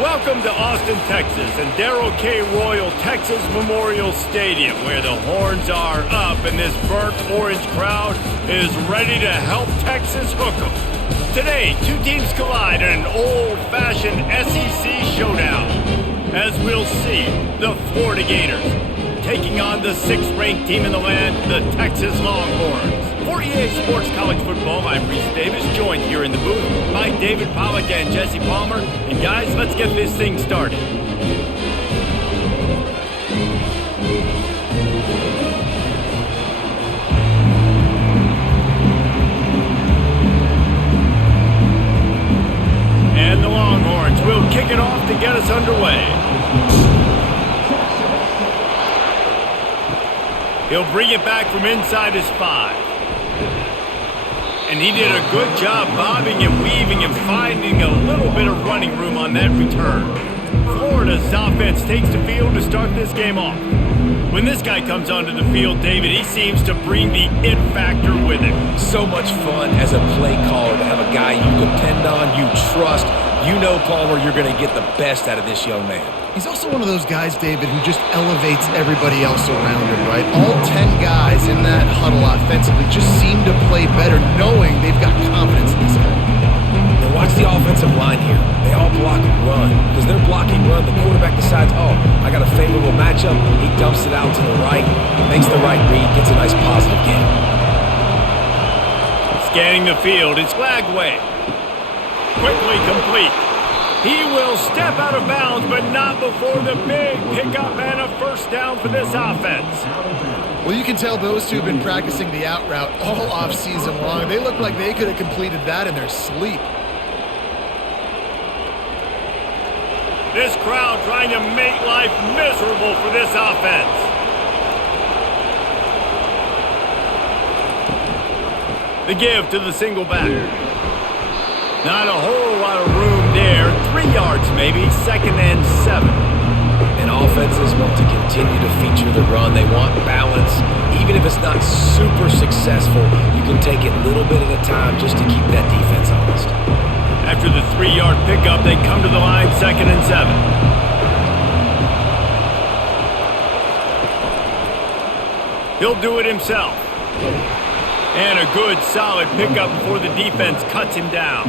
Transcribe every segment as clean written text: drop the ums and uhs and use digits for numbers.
Welcome to Austin, Texas, and Darrell K. Royal Texas Memorial Stadium, where the horns are up and this burnt orange crowd is ready to help Texas hook 'em. Today, two teams collide in an old-fashioned SEC showdown. As we'll see, the Florida Gators taking on the 6th-ranked team in the land, the Texas Longhorns. For EA Sports College Football, I'm Reese Davis, joined here in the booth by David Pollack and Jesse Palmer. And guys, let's get this thing started. And the Longhorns will kick it off to get us underway. He'll bring it back from inside his 5. And he did a good job bobbing and weaving and finding a little bit of running room on that return. Florida's offense takes the field to start this game off. When this guy comes onto the field, David, he seems to bring the it factor with him. So much fun as a play caller to have a guy you depend on, you trust. You know, Palmer, you're going to get the best out of this young man. He's also one of those guys, David, who just elevates everybody else around him, right? All 10 guys in that huddle offensively just seem to play better knowing they've got confidence in this guy. Now watch the offensive line here. They all block and run. Because they're blocking run, the quarterback decides, oh, I got a favorable matchup. He dumps it out to the right, makes the right read, gets a nice positive gain. Scanning the field, it's Lagway. Quickly complete. He will step out of bounds, but not before the big pickup and a first down for this offense. Well, you can tell those two have been practicing the out route all off-season long. They look like they could have completed that in their sleep. This crowd trying to make life miserable for this offense. The give to the single back. Not a whole lot of room there. 3 yards maybe, 2nd and 7. And offenses want to continue to feature the run. They want balance. Even if it's not super successful, you can take it a little bit at a time just to keep that defense honest. After the 3-yard pickup, they come to the line, 2nd and 7. He'll do it himself. And a good, solid pickup before the defense cuts him down.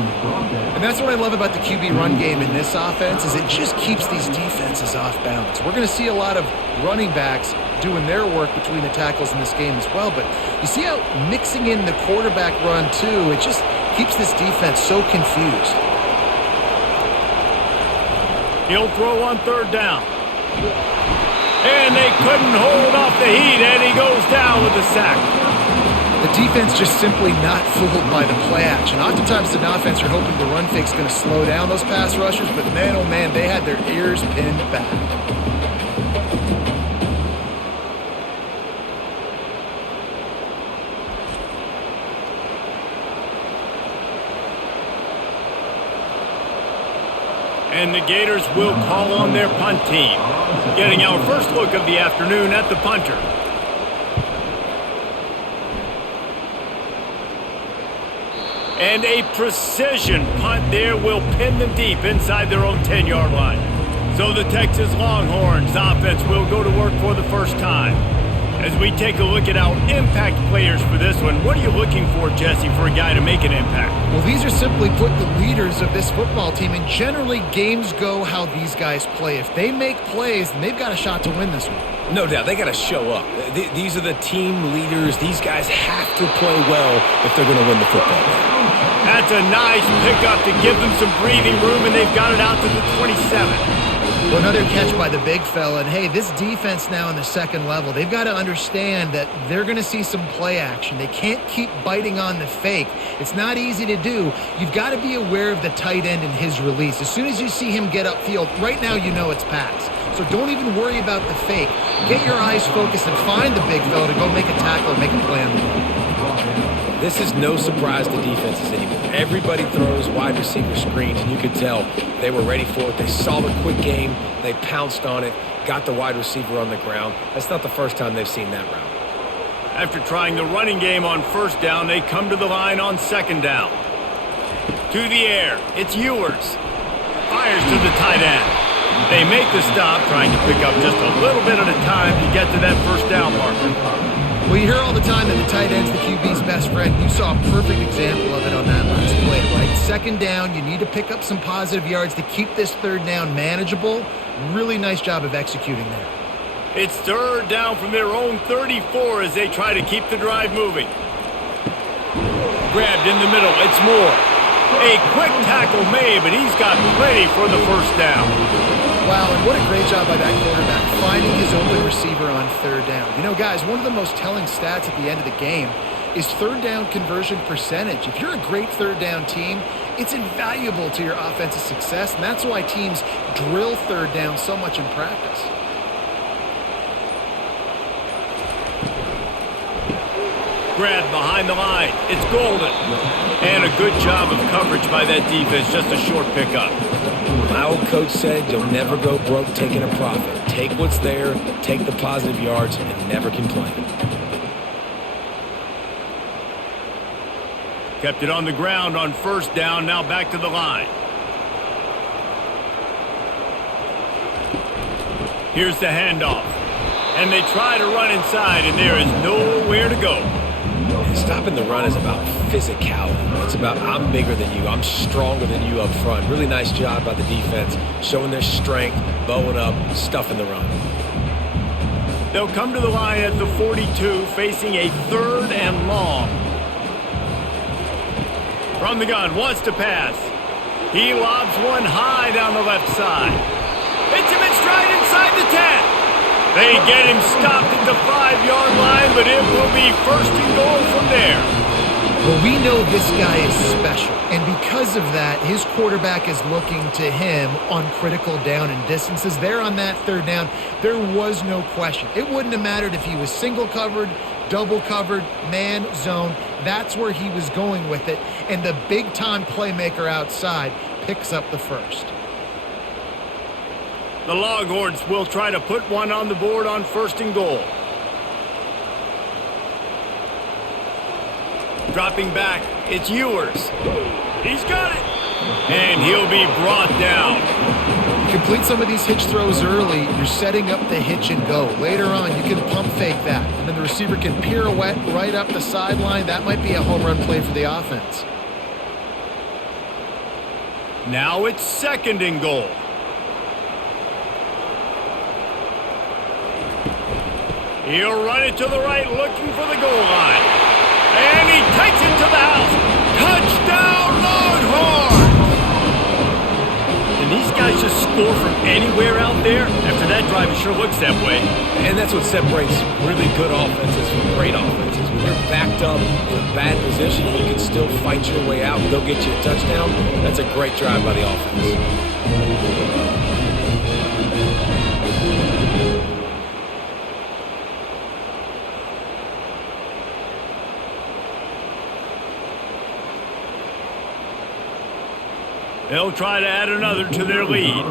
And that's what I love about the QB run game in this offense is it just keeps these defenses off balance. We're going to see a lot of running backs doing their work between the tackles in this game as well. But you see how mixing in the quarterback run, too, it just keeps this defense so confused. He'll throw on 3rd down. And they couldn't hold off the heat, and he goes down with a sack. The defense just simply not fooled by the play action. Oftentimes, as an offense, you're hoping the run fake's going to slow down those pass rushers, but man, oh man, they had their ears pinned back. And the Gators will call on their punt team. Getting our first look of the afternoon at the punter. And a precision punt there will pin them deep inside their own 10-yard line. So the Texas Longhorns offense will go to work for the first time. As we take a look at our impact players for this one, what are you looking for, Jesse, for a guy to make an impact? Well, these are simply put the leaders of this football team, and generally games go how these guys play. If they make plays, then they've got a shot to win this one. No doubt, they got to show up. These are the team leaders. These guys have to play well if they're going to win the football game. That's a nice pickup to give them some breathing room, and they've got it out to the 27. Well, another catch by the big fella. And, hey, this defense now in the second level, they've got to understand that they're going to see some play action. They can't keep biting on the fake. It's not easy to do. You've got to be aware of the tight end and his release. As soon as you see him get upfield, right now you know it's pass. So don't even worry about the fake. Get your eyes focused and find the big fella to go make a tackle and make a play on the ball. This is no surprise to defenses anymore. Everybody throws wide receiver screens, and you could tell they were ready for it. They saw the quick game. They pounced on it, got the wide receiver on the ground. That's not the first time they've seen that route. After trying the running game on first down, they come to the line on second down. To the air, it's Ewers. fires to the tight end. They make the stop, trying to pick up just a little bit at a time to get to that first down marker. Well, you hear all the time that the tight end's the QB's best friend. You saw a perfect example of it on that last play, right? Second down, you need to pick up some positive yards to keep this third down manageable. Really nice job of executing there. It's third down from their own 34 as they try to keep the drive moving. Grabbed in the middle, it's Moore. A quick tackle made, but he's got plenty for the first down. Wow, and what a great job by that quarterback, finding his open receiver on third down. You know, guys, one of the most telling stats at the end of the game is third down conversion percentage. If you're a great third down team, it's invaluable to your offensive success, and that's why teams drill third down so much in practice. Grabbed behind the line. It's Golden. And a good job of coverage by that defense. Just a short pickup. My old coach said you'll never go broke taking a profit. Take what's there, take the positive yards, and never complain. Kept it on the ground on first down. Now back to the line. Here's the handoff. And they try to run inside, and there is nowhere to go. And stopping the run is about physicality. It's about I'm bigger than you. I'm stronger than you up front. Really nice job by the defense, showing their strength, bowing up, stuffing the run. They'll come to the line at the 42, facing a third and long. From the gun, wants to pass. He lobs one high down the left side. Hits him in stride inside the 10. They get him stopped at the 5-yard line, but it will be first and goal from there. Well, we know this guy is special, and because of that, his quarterback is looking to him on critical down and distances. There on that third down, there was no question. It wouldn't have mattered if he was single covered, double covered, man, zone. That's where he was going with it, and the big-time playmaker outside picks up the first. The Longhorns will try to put one on the board on first and goal. Dropping back, it's Ewers. He's got it. And he'll be brought down. You complete some of these hitch throws early, you're setting up the hitch and go. Later on, you can pump fake that, and then the receiver can pirouette right up the sideline. That might be a home run play for the offense. Now it's second and goal. He'll run it to the right, looking for the goal line. And he takes it to the house. Touchdown, Longhorns! And these guys just score from anywhere out there. After that drive, it sure looks that way. And that's what separates really good offenses from great offenses. When you're backed up in a bad position and you can still fight your way out and go get you a touchdown, that's a great drive by the offense. They'll try to add another to their lead.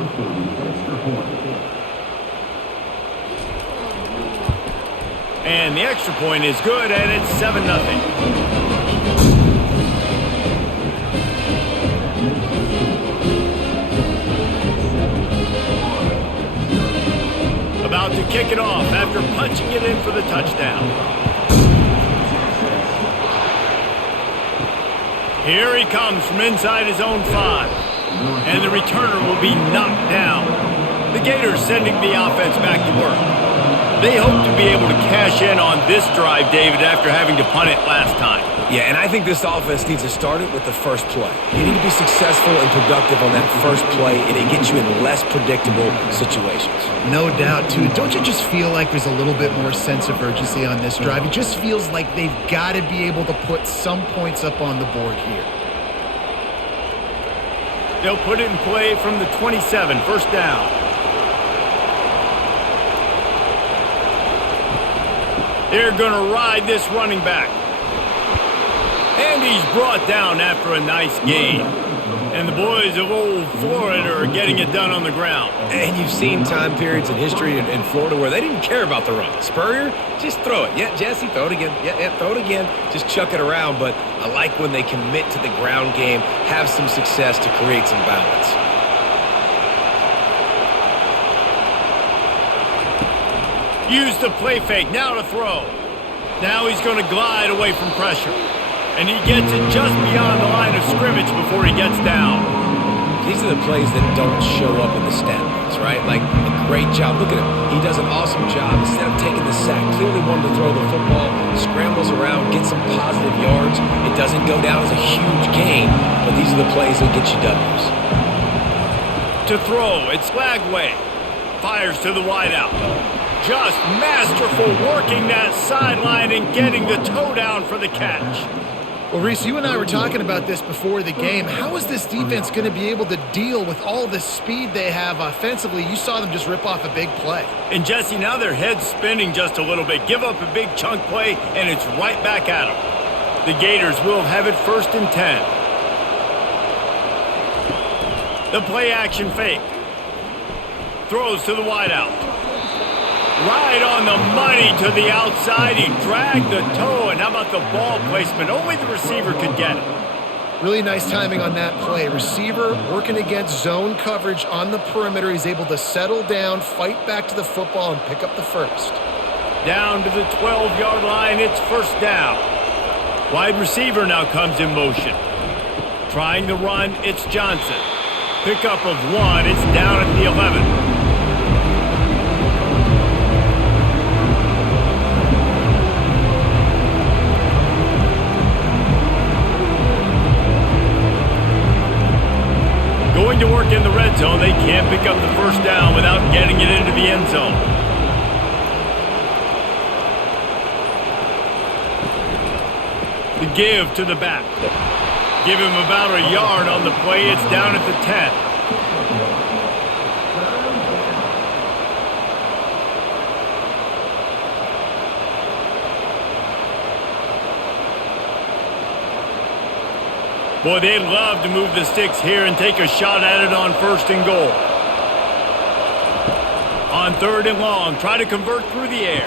And the extra point is good, and it's 7-0. About to kick it off after punching it in for the touchdown. Here he comes from inside his own 5. And the returner will be knocked down. The Gators sending the offense back to work. They hope to be able to cash in on this drive, David, after having to punt it last time. Yeah, and I think this offense needs to start it with the first play. You need to be successful and productive on that first play, and it gets you in less predictable situations. No doubt, too. Don't you just feel like there's a little bit more sense of urgency on this drive? It just feels like they've got to be able to put some points up on the board here. They'll put it in play from the 27, first down. They're going to ride this running back. And he's brought down after a nice gain. And the boys of old Florida are getting it done on the ground. And you've seen time periods in history in Florida where they didn't care about the run. Spurrier, just throw it. Yeah, Jesse, throw it again. Yeah, throw it again. Just chuck it around. But I like when they commit to the ground game, have some success to create some balance. Use the play fake, now to throw. Now he's going to glide away from pressure. And he gets it just beyond the line of scrimmage before he gets down. These are the plays that don't show up in the stat lines, right? Like, a great job. Look at him. He does an awesome job. Instead of taking the sack, clearly wanted to throw the football, scrambles around, gets some positive yards. It doesn't go down as a huge gain, but these are the plays that get you W's. To throw, it's Lagway. Fires to the wideout. Just masterful working that sideline and getting the toe down for the catch. Well, Reese, you and I were talking about this before the game. How is this defense going to be able to deal with all the speed they have offensively? You saw them just rip off a big play. And Jesse, now their head's spinning just a little bit. Give up a big chunk play, and it's right back at them. The Gators will have it 1st and 10. The play action fake. Throws to the wideout. Right on the money to the outside. He dragged the toe, and how about the ball placement? Only the receiver could get it. Really nice timing on that play. Receiver working against zone coverage on the perimeter. He's able to settle down, fight back to the football, and pick up the first. Down to the 12-yard line. It's 1st down. Wide receiver now comes in motion. Trying the run, it's Johnson. Pickup of 1. It's down at the 11. Going to work in the red zone. They can't pick up the 1st down without getting it into the end zone. The give to the back. Give him about a yard on the play. It's down at the 10. Boy, they'd love to move the sticks here and take a shot at it on 1st and goal. On 3rd and long, try to convert through the air.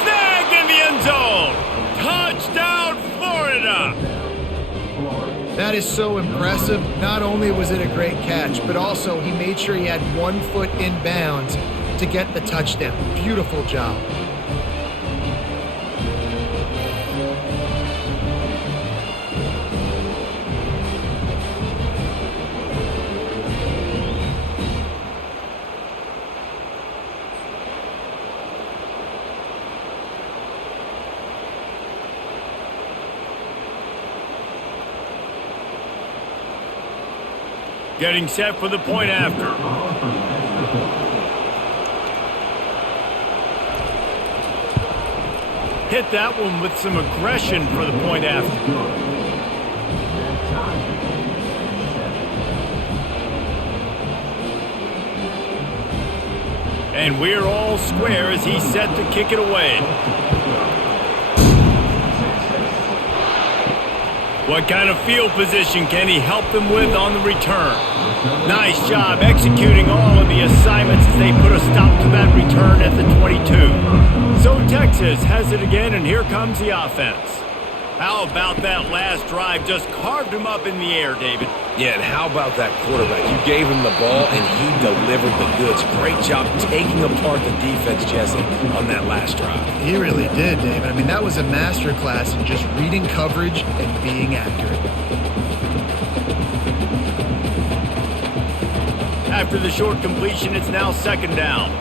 Snag in the end zone. Touchdown, Florida. That is so impressive. Not only was it a great catch, but also he made sure he had 1 foot in bounds to get the touchdown. Beautiful job. Getting set for the point after. Hit that one with some aggression for the point after. And we're all square as he's set to kick it away. What kind of field position can he help them with on the return? Nice job executing all of the assignments as they put a stop to that return at the 22. So Texas has it again, and here comes the offense. How about that last drive? Just carved him up in the air, David. Yeah, and how about that quarterback? You gave him the ball, and he delivered the goods. Great job taking apart the defense, Jesse, on that last drive. He really did, David. I mean, that was a masterclass in just reading coverage and being accurate. After the short completion, it's now 2nd down.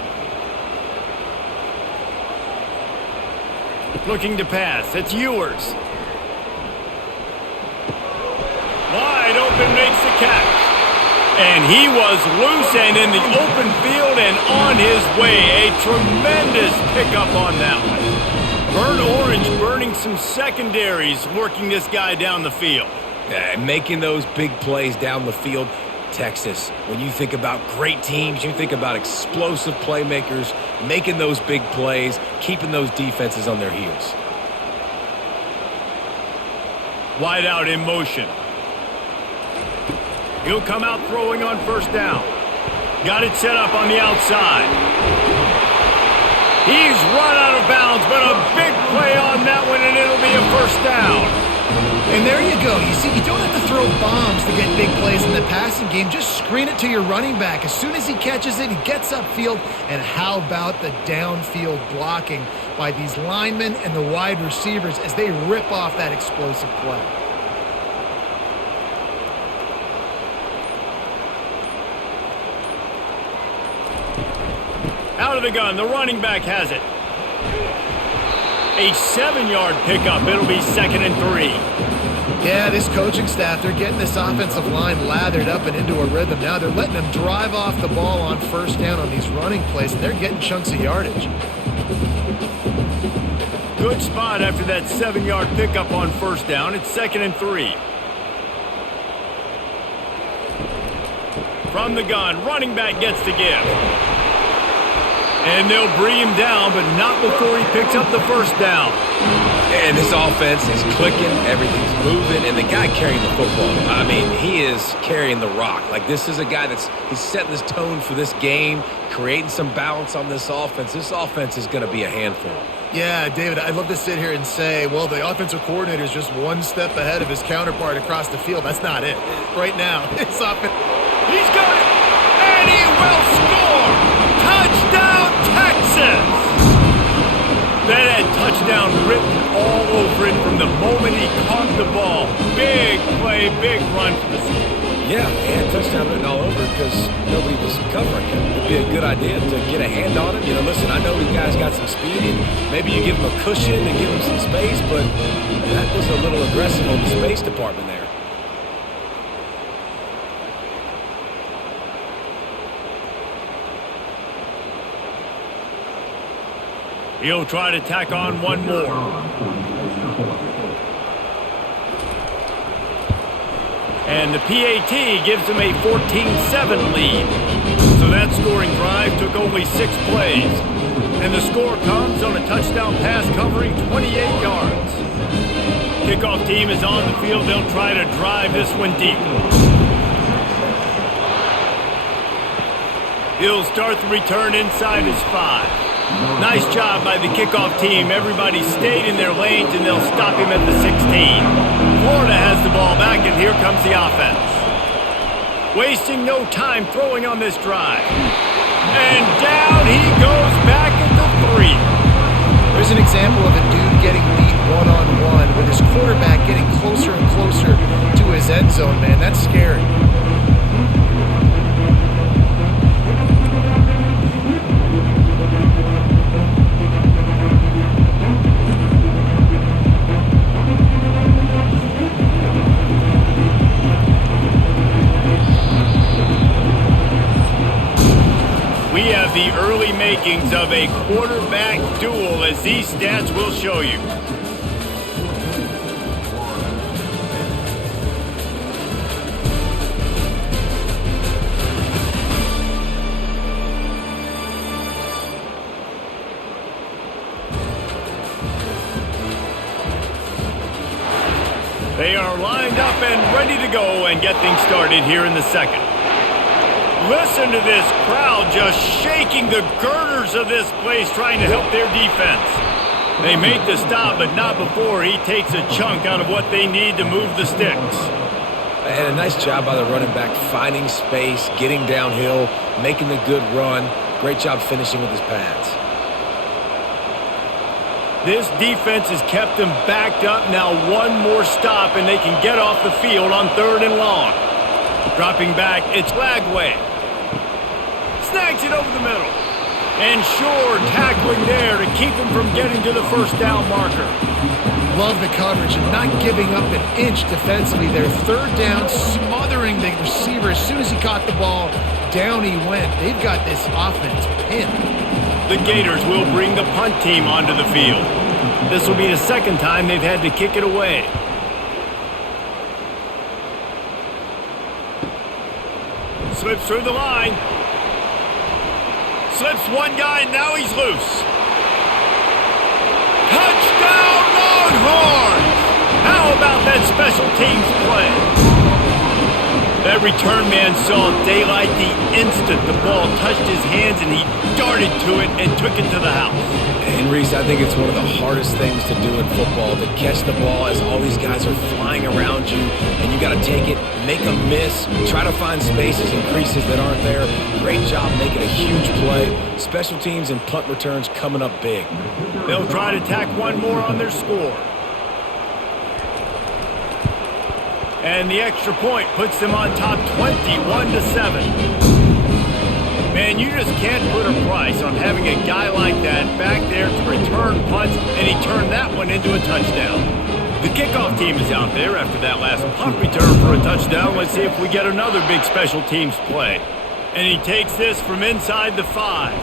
Looking to pass. It's Ewers. Wide open, makes the catch. And he was loose and in the open field and on his way. A tremendous pickup on that one. Burnt Orange burning some secondaries, working this guy down the field. Yeah, making those big plays down the field. Texas, when you think about great teams, you think about explosive playmakers, making those big plays, keeping those defenses on their heels. Wide out in motion. He'll come out throwing on 1st down. Got it set up on the outside. He's run out of bounds, but a big play on that one, and it'll be a 1st down. And there you go. You see, you don't have to throw bombs to get big plays in the passing game. Just screen it to your running back. As soon as he catches it, he gets upfield. And how about the downfield blocking by these linemen and the wide receivers as they rip off that explosive play? Out of the gun, the running back has it. A 7-yard pickup. It'll be 2nd and 3. Yeah, this coaching staff, they're getting this offensive line lathered up and into a rhythm. Now they're letting them drive off the ball on first down on these running plays, and they're getting chunks of yardage. Good spot after that 7-yard pickup on first down. It's 2nd and 3. From the gun, running back gets to give. And they'll bring him down, but not before he picks up the first down. And this offense is clicking, everything's moving, and the guy carrying the football, I mean, he is carrying the rock. Like, this is a guy he's setting this tone for this game, creating some balance on this offense. This offense is going to be a handful. Yeah, David, I'd love to sit here and say, well, the offensive coordinator is just one step ahead of his counterpart across the field. That's not it. Right now, it's offense. He's got it, and he will score! Touchdown, Texas! That had touchdown written all over it from the moment he caught the ball. Big play, big run for the team. Yeah, they had touchdown written all over because nobody was covering him. It'd be a good idea to get a hand on him. You know, listen, I know you guys got some speed, and maybe you give him a cushion and give him some space, but that was a little aggressive on the space department there. He'll try to tack on one more. And the PAT gives him a 14-7 lead. So that scoring drive took only 6 plays. And the score comes on a touchdown pass covering 28 yards. Kickoff team is on the field. They'll try to drive this one deep. He'll start the return inside his 5. Nice job by the kickoff team. Everybody stayed in their lanes, and they'll stop him at the 16. Florida has the ball back, and here comes the offense. Wasting no time throwing on this drive. And down he goes back at the 3. There's an example of a dude getting beat one-on-one with his quarterback getting closer and closer to his end zone, man. That's scary. We have the early makings of a quarterback duel, as these stats will show you. They are lined up and ready to go and get things started here in the second. Listen to this crowd just shaking the girders of this place, trying to help their defense. They make the stop, but not before he takes a chunk out of what they need to move the sticks. And a nice job by the running back, finding space, getting downhill, making the good run. Great job finishing with his pads. This defense has kept them backed up. Now one more stop, and they can get off the field on 3rd and long. Dropping back, it's Lagway. Snags it over the middle. And Shore tackling there to keep him from getting to the first down marker. Love the coverage and not giving up an inch defensively there. 3rd down, smothering the receiver. As soon as he caught the ball, down he went. They've got this offense pinned. The Gators will bring the punt team onto the field. This will be the 2nd time they've had to kick it away. Slips through the line. Slips one guy, now he's loose. Touchdown, Longhorns! How about that special teams play? That return man saw daylight the instant the ball touched his hands, and he darted to it and took it to the house. And Reese, I think it's one of the hardest things to do in football, to catch the ball as all these guys are flying around you, and you got to take it, make a miss, try to find spaces and creases that aren't there. Great job making a huge play. Special teams and punt returns coming up big. They'll try to tack one more on their score. And the extra point puts them on top 21-7. Man, you just can't put a price on having a guy like that back there to return punts, and he turned that one into a touchdown. The kickoff team is out there after that last punt return for a touchdown. Let's see if we get another big special teams play. And he takes this from inside the 5.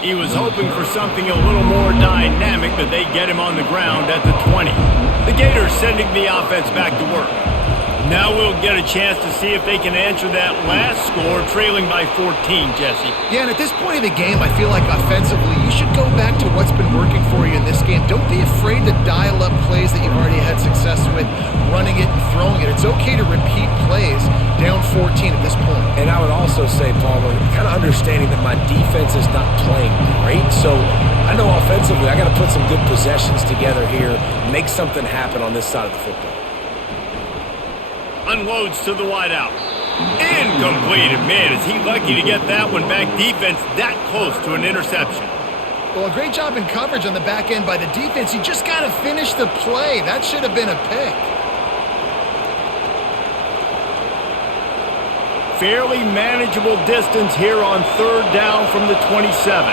He was hoping for something a little more dynamic, but they get him on the ground at the 20. The Gators sending the offense back to work. Now we'll get a chance to see if they can answer that last score, trailing by 14, Jesse. Yeah, and at this point of the game, I feel like offensively, you should go back to what's been working for you in this game. Don't be afraid to dial up plays that you've already had success with, running it and throwing it. It's okay to repeat plays down 14 at this point. And I would also say, Palmer, kind of understanding that my defense is not playing great, so I know offensively I got to put some good possessions together here, make something happen on this side of the football. Unloads to the wideout. Incomplete. Man, is he lucky to get that one back. Defense that close to an interception. Well, a great job in coverage on the back end by the defense. You just got to finish the play. That should have been a pick. Fairly manageable distance here on third down from the 27.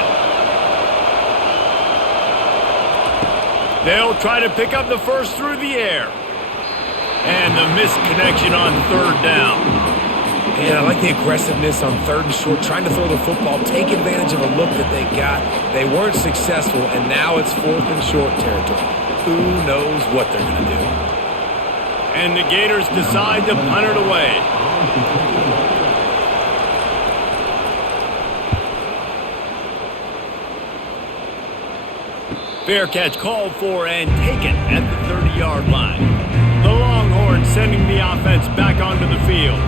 They'll try to pick up the first through the air. And the missed connection on third down. And I like the aggressiveness on third and short, trying to throw the football, take advantage of a look that they got. They weren't successful, and now it's fourth and short territory. Who knows what they're going to do? And the Gators decide to punt it away. Fair catch called for and taken at the 30-yard line. The Longhorns sending the offense back onto the field.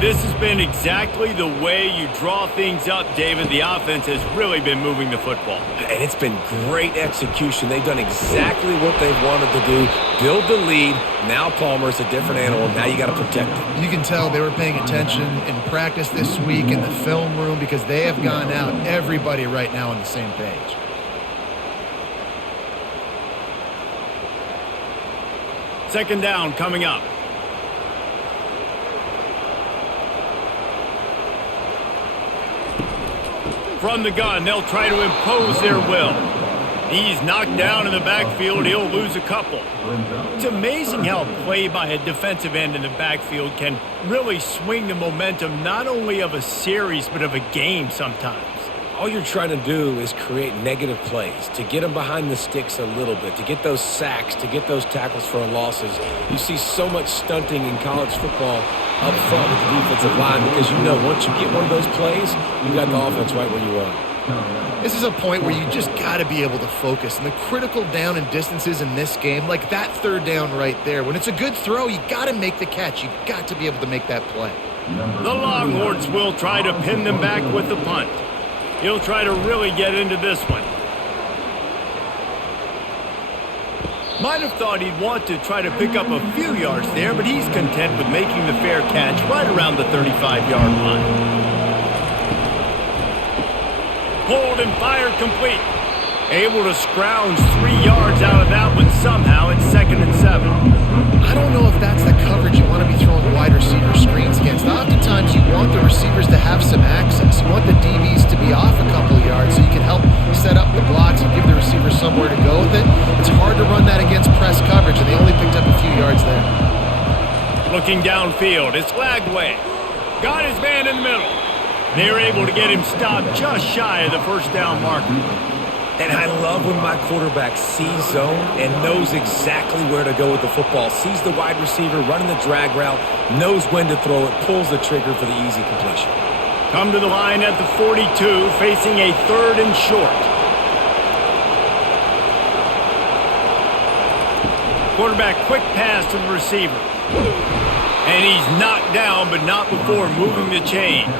This has been exactly the way you draw things up, David. The offense has really been moving the football. And it's been great execution. They've done exactly what they've wanted to do. Build the lead. Now Palmer's a different animal. Now you got to protect him. You can tell they were paying attention in practice this week in the film room because they have gone out, everybody right now on the same page. Second down coming up. From the gun, they'll try to impose their will. He's knocked down in the backfield. He'll lose a couple. It's amazing how a play by a defensive end in the backfield can really swing the momentum not only of a series but of a game sometimes. All you're trying to do is create negative plays, to get them behind the sticks a little bit, to get those sacks, to get those tackles for losses. You see so much stunting in college football up front with the defensive line because you know once you get one of those plays, you got the offense right where you are. This is a point where you just got to be able to focus. And the critical down and distances in this game, like that third down right there, when it's a good throw, you got to make the catch. You got to be able to make that play. The Longhorns will try to pin them back with the punt. He'll try to really get into this one. Might have thought he'd want to try to pick up a few yards there, but he's content with making the fair catch right around the 35-yard line. Pulled and fired complete. Able to scrounge 3 yards out of that one somehow. It's 2nd and 7. I don't know if that's the coverage you want to be throwing wide receiver screens against. Oftentimes you want the receivers to have some access. You want the DBs to be off a couple of yards so you can help set up the blocks and give the receivers somewhere to go with it. It's hard to run that against press coverage, and they only picked up a few yards there. Looking downfield, it's Lagway. Got his man in the middle. They were able to get him stopped just shy of the first down marker. And I love when my quarterback sees zone and knows exactly where to go with the football. Sees the wide receiver running the drag route, knows when to throw it, pulls the trigger for the easy completion. Come to the line at the 42, facing a 3rd and short. Quarterback quick pass to the receiver. And he's knocked down, but not before moving the chains.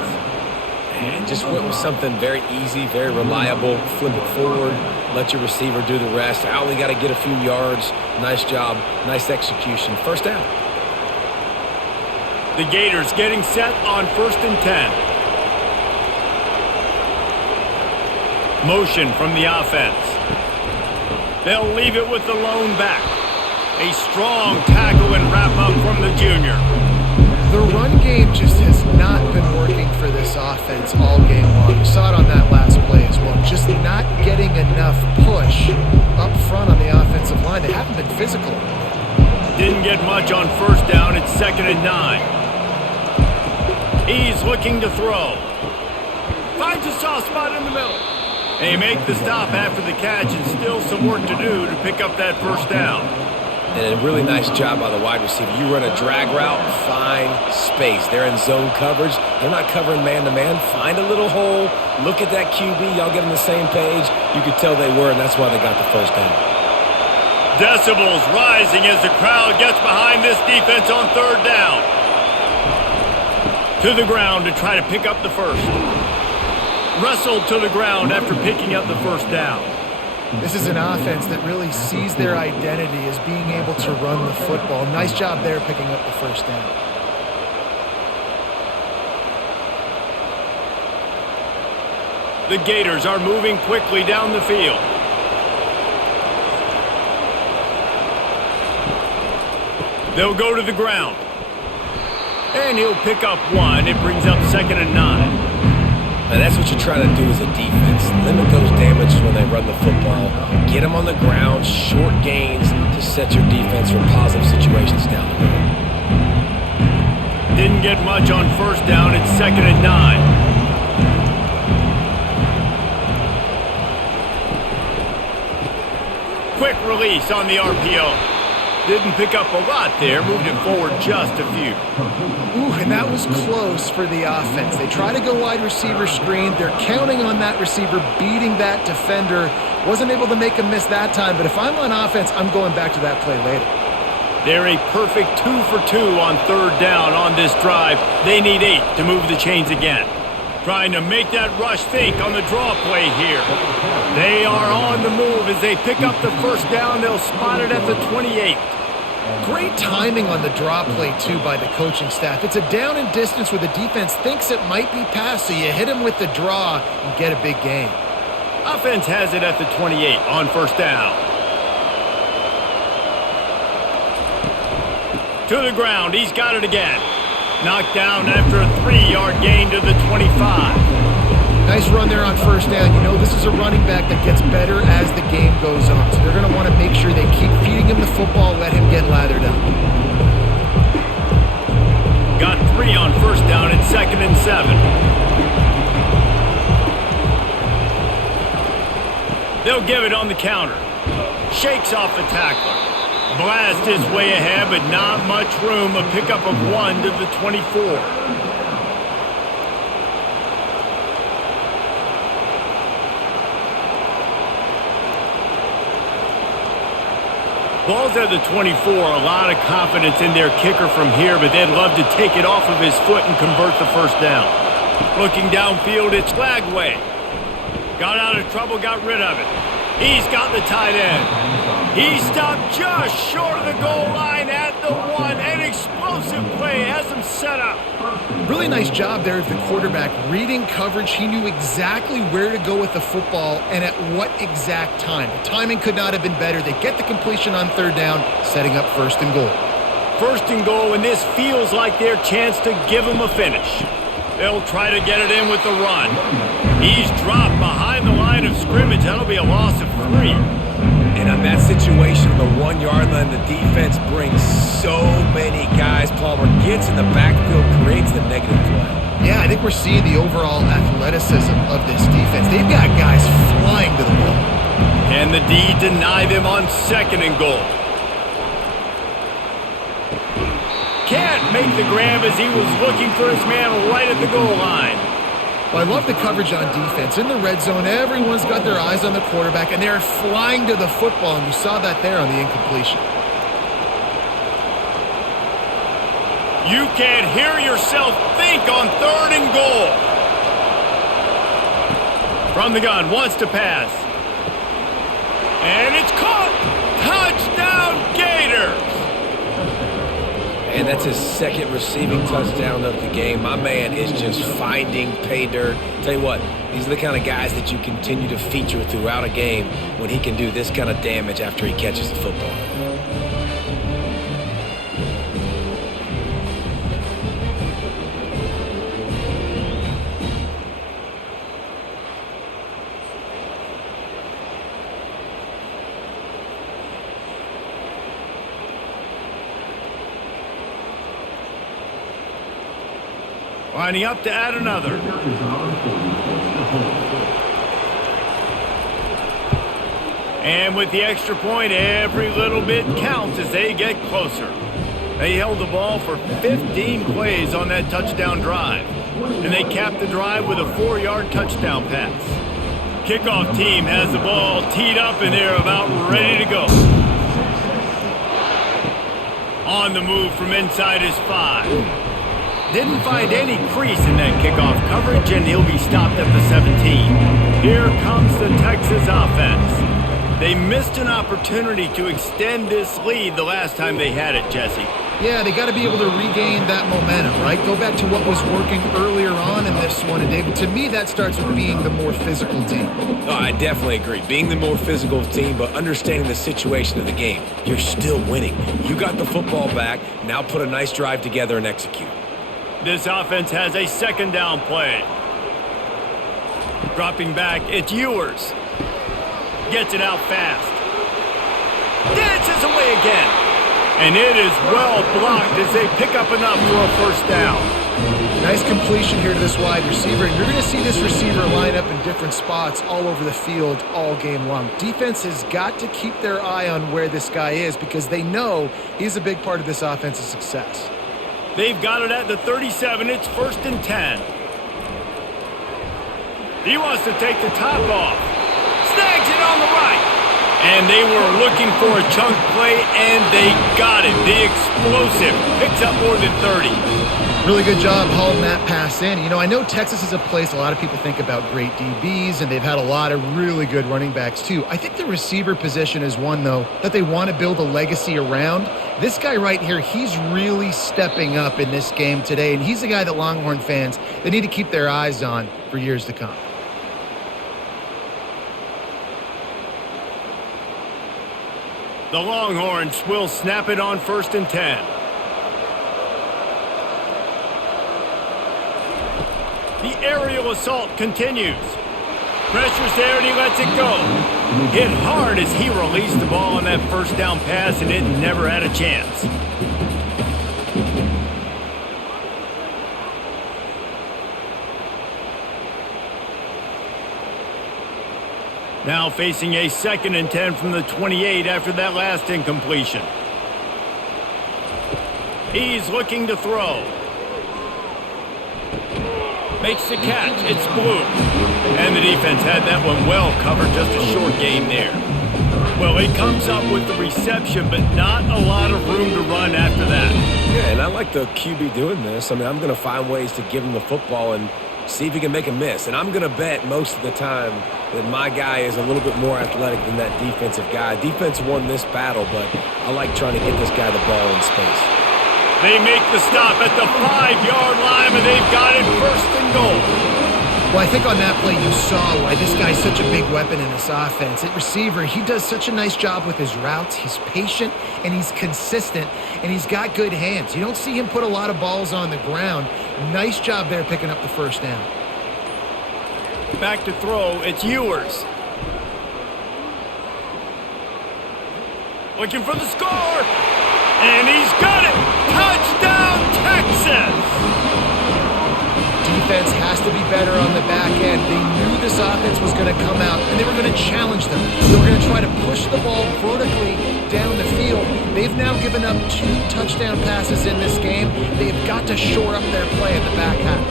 And just went with something very easy, very reliable. Flip it forward, let your receiver do the rest. I only got to get a few yards. Nice job, nice execution. First down. The Gators getting set on 1st and 10. Motion from the offense. They'll leave it with the lone back. A strong tackle and wrap-up from the junior. The run game just has not been working for this offense all game long. We saw it on that last play as well. Just not getting enough push up front on the offensive line. They haven't been physical. Didn't get much on 1st down. It's 2nd and 9. He's looking to throw. Finds a soft spot in the middle. They make the stop after the catch, and still some work to do to pick up that 1st down. And a really nice job by the wide receiver. You run a drag route, find space. They're in zone coverage. They're not covering man-to-man. Find a little hole. Look at that QB. Y'all get on the same page. You could tell they were, and that's why they got the 1st down. Decibels rising as the crowd gets behind this defense on 3rd down. To the ground to try to pick up the 1st. Wrestled to the ground after picking up the 1st down. This is an offense that really sees their identity as being able to run the football. Nice job there picking up the 1st down. The Gators are moving quickly down the field. They'll go to the ground. And he'll pick up 1. It brings up 2nd and 9. And that's what you try to do as a defense. Limit those damages when they run the football. Get them on the ground, short gains to set your defense for positive situations down the road. Didn't get much on 1st down. It's 2nd and 9. Quick release on the RPO. Didn't pick up a lot there. Moved it forward just a few. Ooh, and that was close for the offense. They try to go wide receiver screen. They're counting on that receiver beating that defender. Wasn't able to make a miss that time, but if I'm on offense, I'm going back to that play later. They're a perfect 2 for 2 on 3rd down on this drive. They need 8 to move the chains again. Trying to make that rush think on the draw play here. They are on the move as they pick up the 1st down. They'll spot it at the 28. Great timing on the draw play, too, by the coaching staff. It's a down and distance where the defense thinks it might be pass, so you hit them with the draw and get a big gain. Offense has it at the 28 on 1st down. To the ground. He's got it again. Knocked down after a 3-yard gain to the 25. Nice run there on 1st down. You know this is a running back that gets better as the game goes on. So they're going to want to make sure they keep feeding him the football, let him get lathered up. Got 3 on 1st down and 2nd and 7. They'll give it on the counter. Shakes off the tackler. Blast his way ahead, but not much room. A pickup of 1 to the 24. Ball's at the 24. A lot of confidence in their kicker from here, but they'd love to take it off of his foot and convert the 1st down. Looking downfield, it's Flagway. Got out of trouble, got rid of it. He's got the tight end. He stopped just short of the goal line at the 1. An explosive play has him set up. Really nice job there of the quarterback. Reading coverage, he knew exactly where to go with the football and at what exact time. The timing could not have been better. They get the completion on 3rd down, setting up 1st and goal. 1st and goal, and this feels like their chance to give them a finish. They'll try to get it in with the run. He's dropped behind the line of scrimmage. That'll be a loss of 3. And on that situation, the 1-yard line, the defense brings so many guys. Palmer gets in the backfield, creates the negative play. Yeah, I think we're seeing the overall athleticism of this defense. They've got guys flying to the ball. Can the D deny them on 2nd and goal? Can't make the grab as he was looking for his man right at the goal line. Well, I love the coverage on defense. In the red zone, everyone's got their eyes on the quarterback, and they're flying to the football, and you saw that there on the incompletion. You can't hear yourself think on 3rd and goal. From the gun, wants to pass. And it's caught. Touchdown, Gators. And that's his 2nd receiving touchdown of the game. My man is just finding pay dirt. Tell you what, these are the kind of guys that you continue to feature throughout a game when he can do this kind of damage after he catches the football. Lining up to add another. And with the extra point, every little bit counts as they get closer. They held the ball for 15 plays on that touchdown drive. And they capped the drive with a 4-yard touchdown pass. Kickoff team has the ball teed up and they're about ready to go. On the move from inside his 5. Didn't find any crease in that kickoff coverage, and he'll be stopped at the 17. Here comes the Texas offense. They missed an opportunity to extend this lead the last time they had it, Jesse. Yeah, they got to be able to regain that momentum, right? Go back to what was working earlier on in this one. And David, to me, that starts with being the more physical team. No, I definitely agree. Being the more physical team, but understanding the situation of the game. You're still winning. You got the football back. Now put a nice drive together and execute. This offense has a 2nd down play. Dropping back, it's Ewers. Gets it out fast. Dances away again. And it is well blocked as they pick up enough for a 1st down. Nice completion here to this wide receiver. And you're going to see this receiver line up in different spots all over the field all game long. Defense has got to keep their eye on where this guy is because they know he's a big part of this offense's success. They've got it at the 37. It's 1st and 10. He wants to take the top off. Snags it on the right. And they were looking for a chunk play, and they got it. The explosive picks up more than 30. Really good job hauling that pass in. You know, I know Texas is a place a lot of people think about great DBs, and they've had a lot of really good running backs too. I think the receiver position is one, though, that they want to build a legacy around. This guy right here, he's really stepping up in this game today, and he's a guy that Longhorn fans, they need to keep their eyes on for years to come. The Longhorns will snap it on 1st and 10. The aerial assault continues. Pressure's there and he lets it go. Hit hard as he released the ball on that 1st down pass and it never had a chance. Now facing a 2nd and 10 from the 28 after that last incompletion. He's looking to throw. Makes the catch. It's Blue. And the defense had that one well covered. Just a short game there. Well, he comes up with the reception, but not a lot of room to run after that. Yeah, and I like the QB doing this. I mean, I'm going to find ways to give him the football and see if he can make a miss. And I'm going to bet most of the time that my guy is a little bit more athletic than that defensive guy. Defense won this battle, but I like trying to get this guy the ball in space. They make the stop at the 5-yard line, and they've got it 1st and goal. Well, I think on that play you saw why this guy's such a big weapon in this offense. At receiver, he does such a nice job with his routes. He's patient, and he's consistent, and he's got good hands. You don't see him put a lot of balls on the ground. Nice job there picking up the 1st down. Back to throw, it's Ewers. Looking for the score, and he's got it! Touchdown, Texas! Defense has to be better on the back end. They knew this offense was going to come out, and they were going to challenge them. They were going to try to push the ball vertically down the field. They've now given up 2 touchdown passes in this game. They've got to shore up their play in the back half.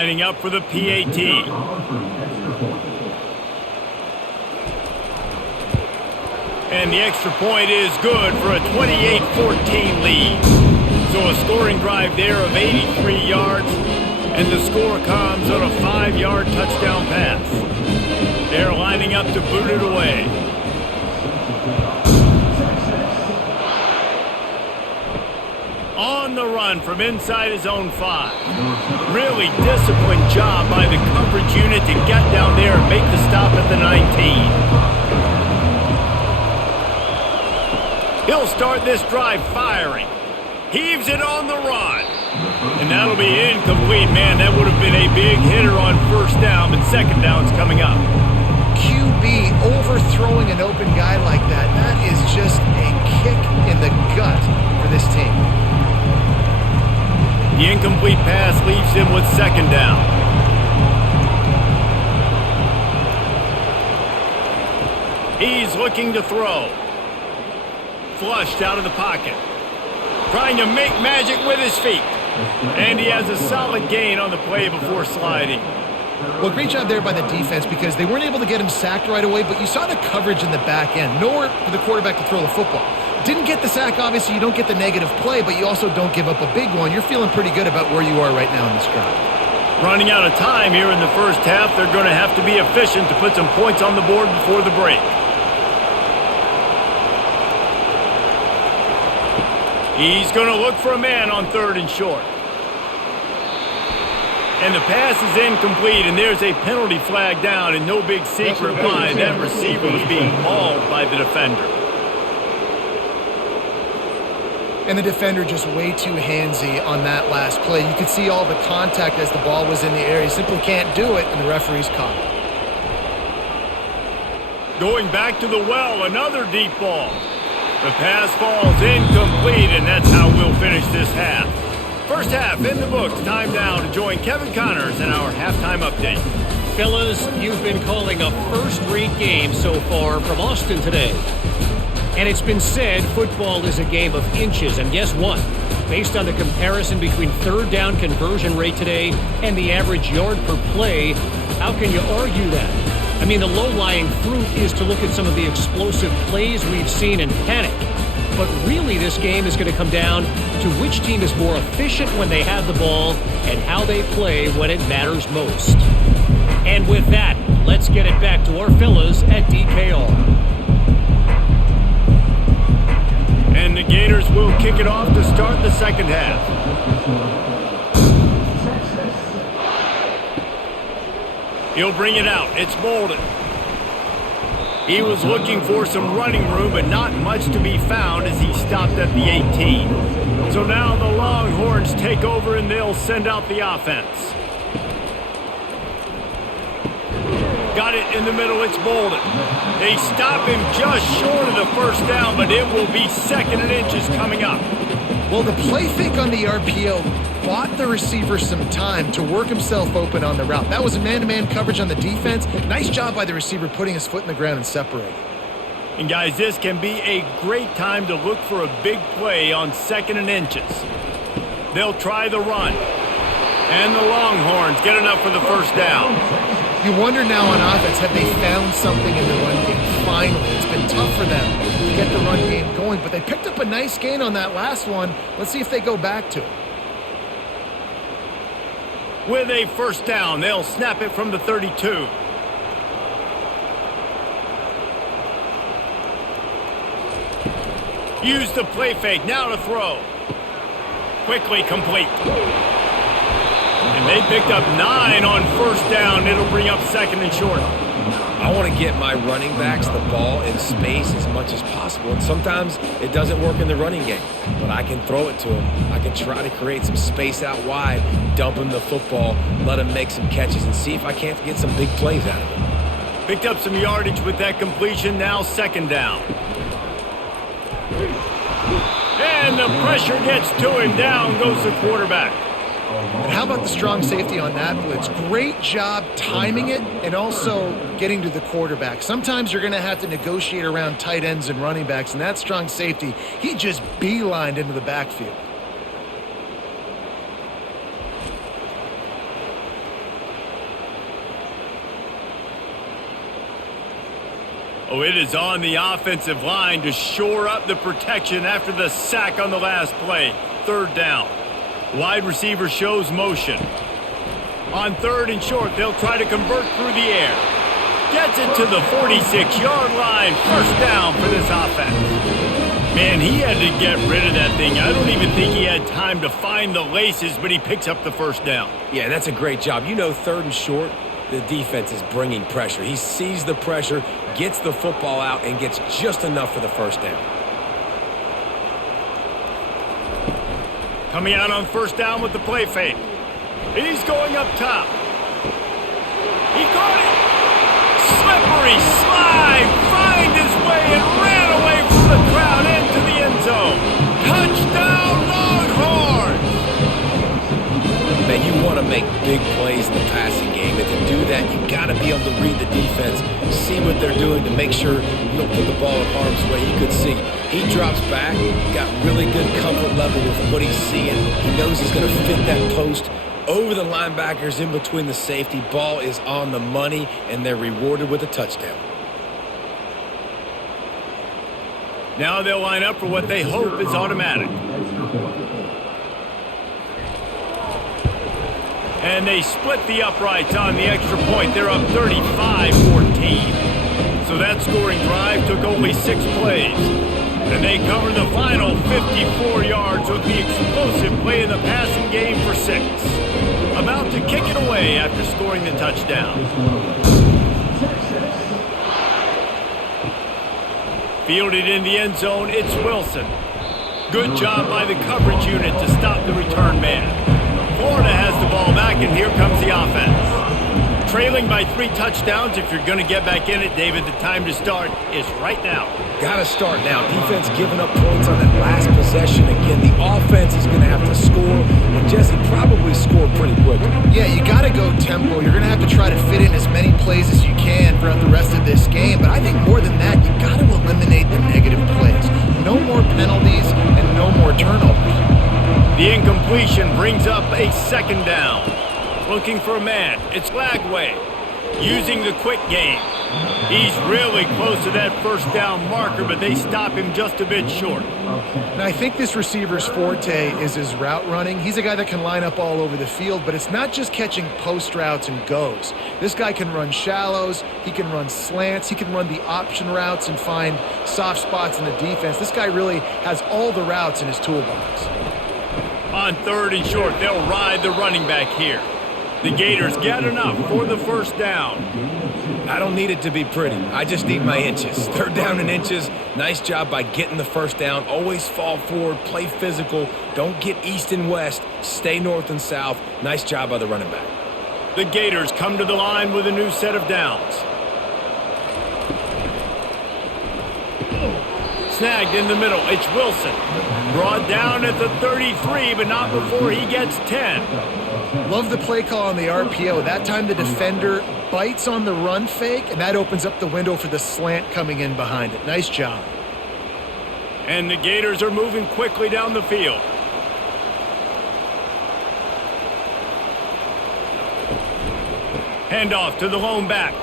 Lining up for the PAT. And the extra point is good for a 28-14 lead. So a scoring drive there of 83 yards, and the score comes on a 5-yard touchdown pass. They're lining up to boot it away. On the run from inside his own 5. Really disciplined job by the coverage unit to get down there and make the stop at the 19. He'll start this drive firing. Heaves it on the run. And that'll be incomplete, man. That would have been a big hitter on first down, but second down's coming up. QB overthrowing an open guy like that, that is just a kick in the gut for this team. The incomplete pass leaves him with second down. He's looking to throw. Flushed out of the pocket. Trying to make magic with his feet. And he has a solid gain on the play before sliding. Well, great job there by the defense because they weren't able to get him sacked right away, but you saw the coverage in the back end. Nowhere for the quarterback to throw the football. Didn't get the sack, obviously. You don't get the negative play, but you also don't give up a big one. You're feeling pretty good about where you are right now in this drive. Running out of time here in the first half, they're going to have to be efficient to put some points on the board before the break. He's going to look for a man on 3rd and short. And the pass is incomplete, and there's a penalty flag down, and no big secret why that receiver was being mauled by the defender. And the defender just way too handsy on that last play. You could see all the contact as the ball was in the air. He simply can't do it, and the referee's caught it. Going back to the well, another deep ball. The pass falls incomplete, and that's how we'll finish this half. First half in the books. Time now to join Kevin Connors in our halftime update. Fellas, you've been calling a first-rate game so far from Austin today. And it's been said football is a game of inches, and guess what? Based on the comparison between third down conversion rate today and the average yard per play, how can you argue that? I mean, the low-lying fruit is to look at some of the explosive plays we've seen and panic. But really, this game is going to come down to which team is more efficient when they have the ball and how they play when it matters most. And with that, let's get it back to our fellas at DKR. And the Gators will kick it off to start the second half. He'll bring it out. It's Bolden. He was looking for some running room, but not much to be found as he stopped at the 18. So now the Longhorns take over and they'll send out the offense. Got it in the middle, it's Bolden. They stop him just short of the first down, but it will be 2nd and inches coming up. Well, the play fake on the RPO bought the receiver some time to work himself open on the route. That was a man-to-man coverage on the defense. Nice job by the receiver putting his foot in the ground and separating. And guys, this can be a great time to look for a big play on 2nd and inches. They'll try the run. And the Longhorns get enough for the first down. You wonder now on offense, have they found something in the run game? Finally, it's been tough for them to get the run game going, but they picked up a nice gain on that last one. Let's see if they go back to it. With a first down, they'll snap it from the 32. Use the play fake, now to throw. Quickly complete. And they picked up 9 on first down. It'll bring up 2nd and short. I want to get my running backs the ball in space as much as possible. And sometimes it doesn't work in the running game, but I can throw it to them. I can try to create some space out wide, dump him the football, let him make some catches, and see if I can't get some big plays out of him. Picked up some yardage with that completion. Now 2nd down. And the pressure gets to him. Down goes the quarterback. And how about the strong safety on that blitz? Great job timing it and also getting to the quarterback. Sometimes you're going to have to negotiate around tight ends and running backs, and that strong safety, he just beelined into the backfield. Oh, it is on the offensive line to shore up the protection after the sack on the last play. Third down. Wide receiver shows motion. On third and short, they'll try to convert through the air. Gets it to the 46-yard line. First down for this offense. Man, he had to get rid of that thing. I don't even think he had time to find the laces, but he picks up the first down. Yeah, that's a great job. You know, third and short, the defense is bringing pressure. He sees the pressure, gets the football out, and gets just enough for the first down. Coming out on first down with the play fake. He's going up top. He caught it. Slippery slide. Find his way and ran away from the crowd into the end zone. Touchdown, Longhorns! Man, you want to make big plays in the passing game, and to do that, you got to be able to read the defense, see what they're doing to make sure you don't put the ball in harm's way. You could see he drops back, got really good comfort level with what he's seeing. He knows he's going to fit that post over the linebackers in between the safety. Ball is on the money, and they're rewarded with a touchdown. Now they'll line up for what they hope is automatic. And they split the uprights on the extra point. They're up 35-14. So that scoring drive took only 6 plays. And they cover the final 54 yards with the explosive play in the passing game for 6. About to kick it away after scoring the touchdown. Fielded in the end zone, it's Wilson. Good job by the coverage unit to stop the return man. Florida has the ball back, and here comes the offense. Trailing by 3 touchdowns. If you're going to get back in it, David, the time to start is right now. Got to start now. Defense giving up points on that last possession. Again, the offense is going to have to score, and Jesse probably scored pretty quickly. Yeah, you got to go tempo. You're going to have to try to fit in as many plays as you can throughout the rest of this game. But I think more than that, you got to eliminate the negative plays. No more penalties and no more turnovers. The incompletion brings up a second down. Looking for a man. It's Lagway. Using the quick game. He's really close to that first down marker, but they stop him just a bit short. And I think this receiver's forte is his route running. He's a guy that can line up all over the field, but it's not just catching post routes and goes. This guy can run shallows, he can run slants, he can run the option routes and find soft spots in the defense. This guy really has all the routes in his toolbox. On third and short, they'll ride the running back here. The Gators get enough for the first down. I don't need it to be pretty. I just need my inches. Third down in inches. Nice job by getting the first down. Always fall forward, play physical. Don't get east and west. Stay north and south. Nice job by the running back. The Gators come to the line with a new set of downs. Snagged in the middle. It's Wilson. Brought down at the 33, but not before he gets 10. Love the play call on the RPO. That time the defender bites on the run fake, and that opens up the window for the slant coming in behind it. Nice job. And the Gators are moving quickly down the field. Handoff to the lone back.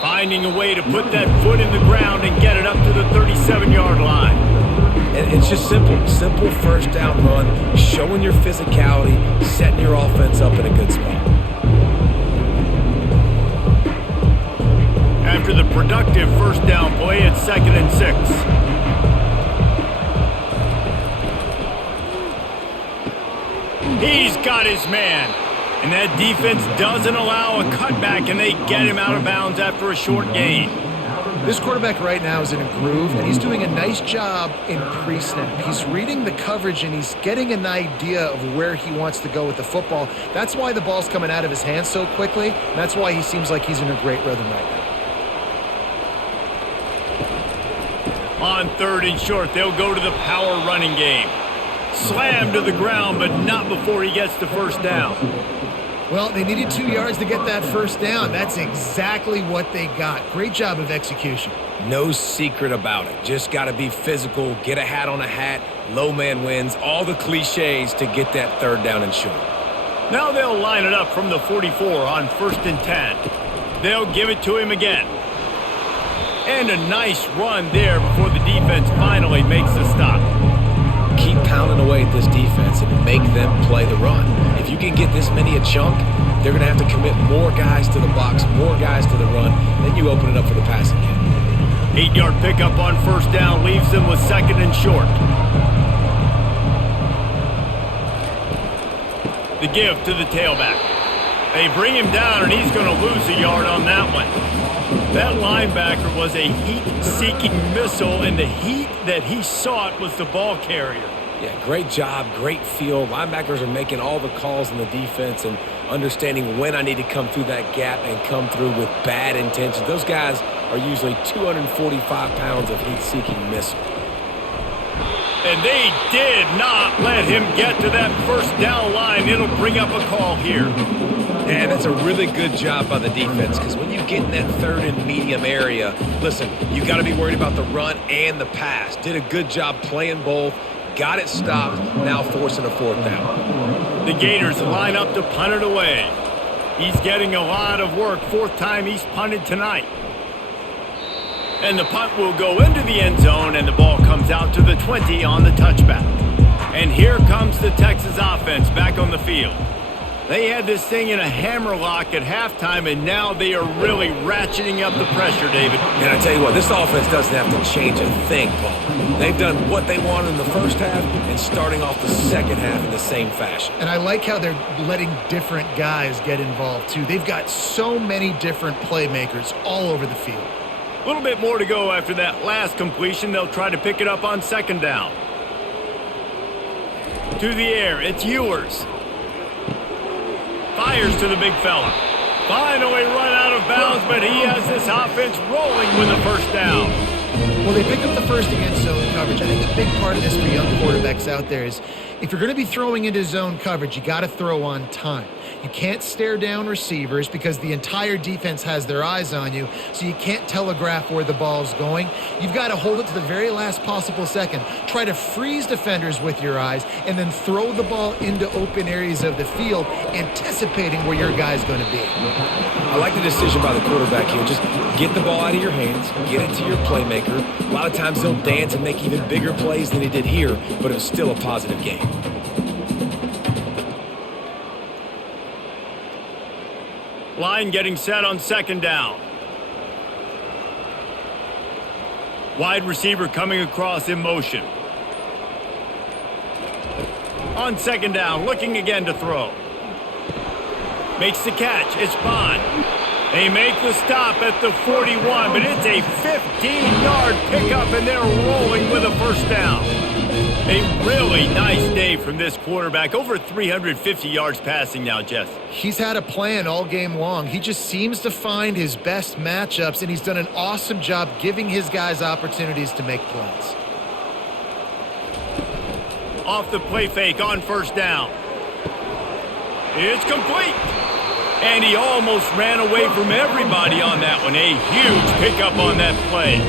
Finding a way to put that foot in the ground and get it up to the 37-yard line. And it's just simple first down run, showing your physicality, setting your offense up in a good spot. After the productive first down play, it's 2nd and 6. He's got his man. And that defense doesn't allow a cutback, and they get him out of bounds after a short gain. This quarterback right now is in a groove, and he's doing a nice job in pre-snap. He's reading the coverage, and he's getting an idea of where he wants to go with the football. That's why the ball's coming out of his hands so quickly, and that's why he seems like he's in a great rhythm right now. On third and short, they'll go to the power running game. Slammed to the ground, but not before he gets the first down. Well, they needed 2 yards to get that first down. That's exactly what they got. Great job of execution. No secret about it. Just got to be physical, get a hat on a hat, low man wins, all the cliches to get that third down and short. Now they'll line it up from the 44 on 1st and 10. They'll give it to him again. And a nice run there before the defense finally makes the stop. Keep pounding away at this defense and make them play the run. If you can get this many a chunk, they're going to have to commit more guys to the box, more guys to the run. Then you open it up for the passing game. 8-yard pickup on first down leaves them with 2nd and short. The give to the tailback. They bring him down, and he's going to lose a yard on that one. That linebacker was a heat-seeking missile, and the heat that he sought was the ball carrier. Yeah, great job, great feel. Linebackers are making all the calls in the defense and understanding when I need to come through that gap and come through with bad intentions. Those guys are usually 245 pounds of heat-seeking missile. And they did not let him get to that first down line. It'll bring up a call here. And that's a really good job by the defense, because when you get in that 3rd and medium area, listen, you got to be worried about the run and the pass. Did a good job playing both, got it stopped, now forcing a 4th down. The Gators line up to punt it away. He's getting a lot of work. 4th time he's punted tonight. And the punt will go into the end zone, and the ball comes out to the 20 on the touchback. And here comes the Texas offense back on the field. They had this thing in a hammerlock at halftime, and now they are really ratcheting up the pressure, David. And I tell you what, this offense doesn't have to change a thing, Paul. They've done what they wanted in the first half and starting off the second half in the same fashion. And I like how they're letting different guys get involved, too. They've got so many different playmakers all over the field. A little bit more to go after that last completion. They'll try to pick it up on 2nd down. To the air, it's Ewers. Fires to the big fella. Finally run out of bounds, but he has this offense rolling with a first down. Well, they pick up the first against zone coverage. I think a big part of this for young quarterbacks out there is if you're going to be throwing into zone coverage, you got to throw on time. You can't stare down receivers because the entire defense has their eyes on you, so you can't telegraph where the ball's going. You've got to hold it to the very last possible second. Try to freeze defenders with your eyes and then throw the ball into open areas of the field, anticipating where your guy's going to be. I like the decision by the quarterback here. Just get the ball out of your hands, get it to your playmaker. A lot of times he'll dance and make even bigger plays than he did here, but it was still a positive game. Line getting set on 2nd down. Wide receiver coming across in motion. On 2nd down, looking again to throw. Makes the catch. It's Bond. They make the stop at the 41, but it's a 15-yard pickup, and they're rolling with a first down. A really nice day from this quarterback. Over 350 yards passing now, Jess. He's had a plan all game long. He just seems to find his best matchups, and he's done an awesome job giving his guys opportunities to make plays. Off the play fake on first down. It's complete. And he almost ran away from everybody on that one. A huge pickup on that play.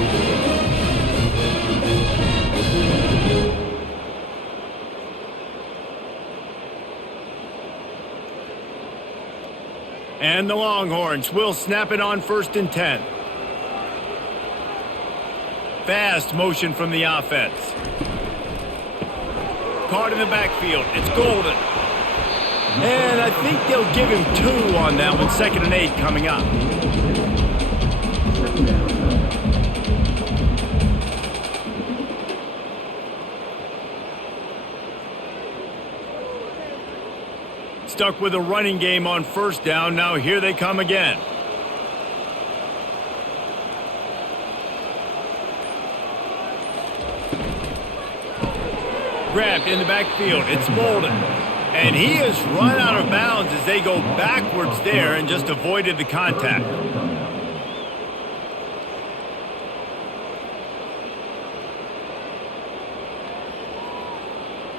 And the Longhorns will snap it on 1st and 10. Fast motion from the offense. Caught in the backfield. It's Golden. And I think they'll give him 2 on that one. 2nd and 8 coming up. Stuck with a running game on first down. Now here they come again. Grabbed in the backfield. It's Molden. And he has run out of bounds as they go backwards there and just avoided the contact.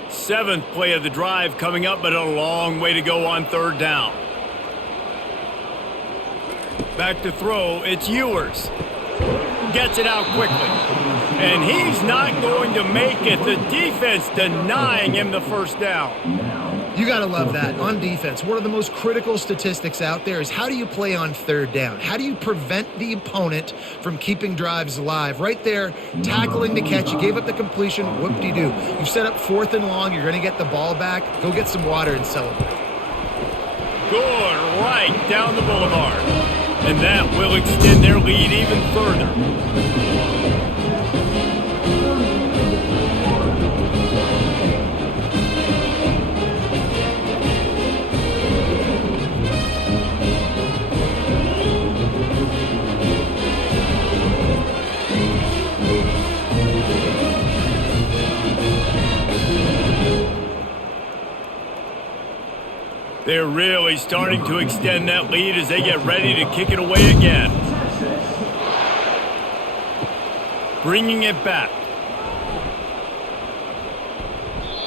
Seventh play of the drive coming up, but a long way to go on 3rd down. Back to throw, it's Ewers. Gets it out quickly. And he's not going to make it. The defense denying him the first down. You got to love that. On defense, one of the most critical statistics out there is how do you play on third down? How do you prevent the opponent from keeping drives alive? Right there, tackling the catch. You gave up the completion. Whoop-de-doo. You've set up 4th and long. You're going to get the ball back. Go get some water and celebrate. Good right down the boulevard. And that will extend their lead even further. They're really starting to extend that lead as they get ready to kick it away again. Bringing it back.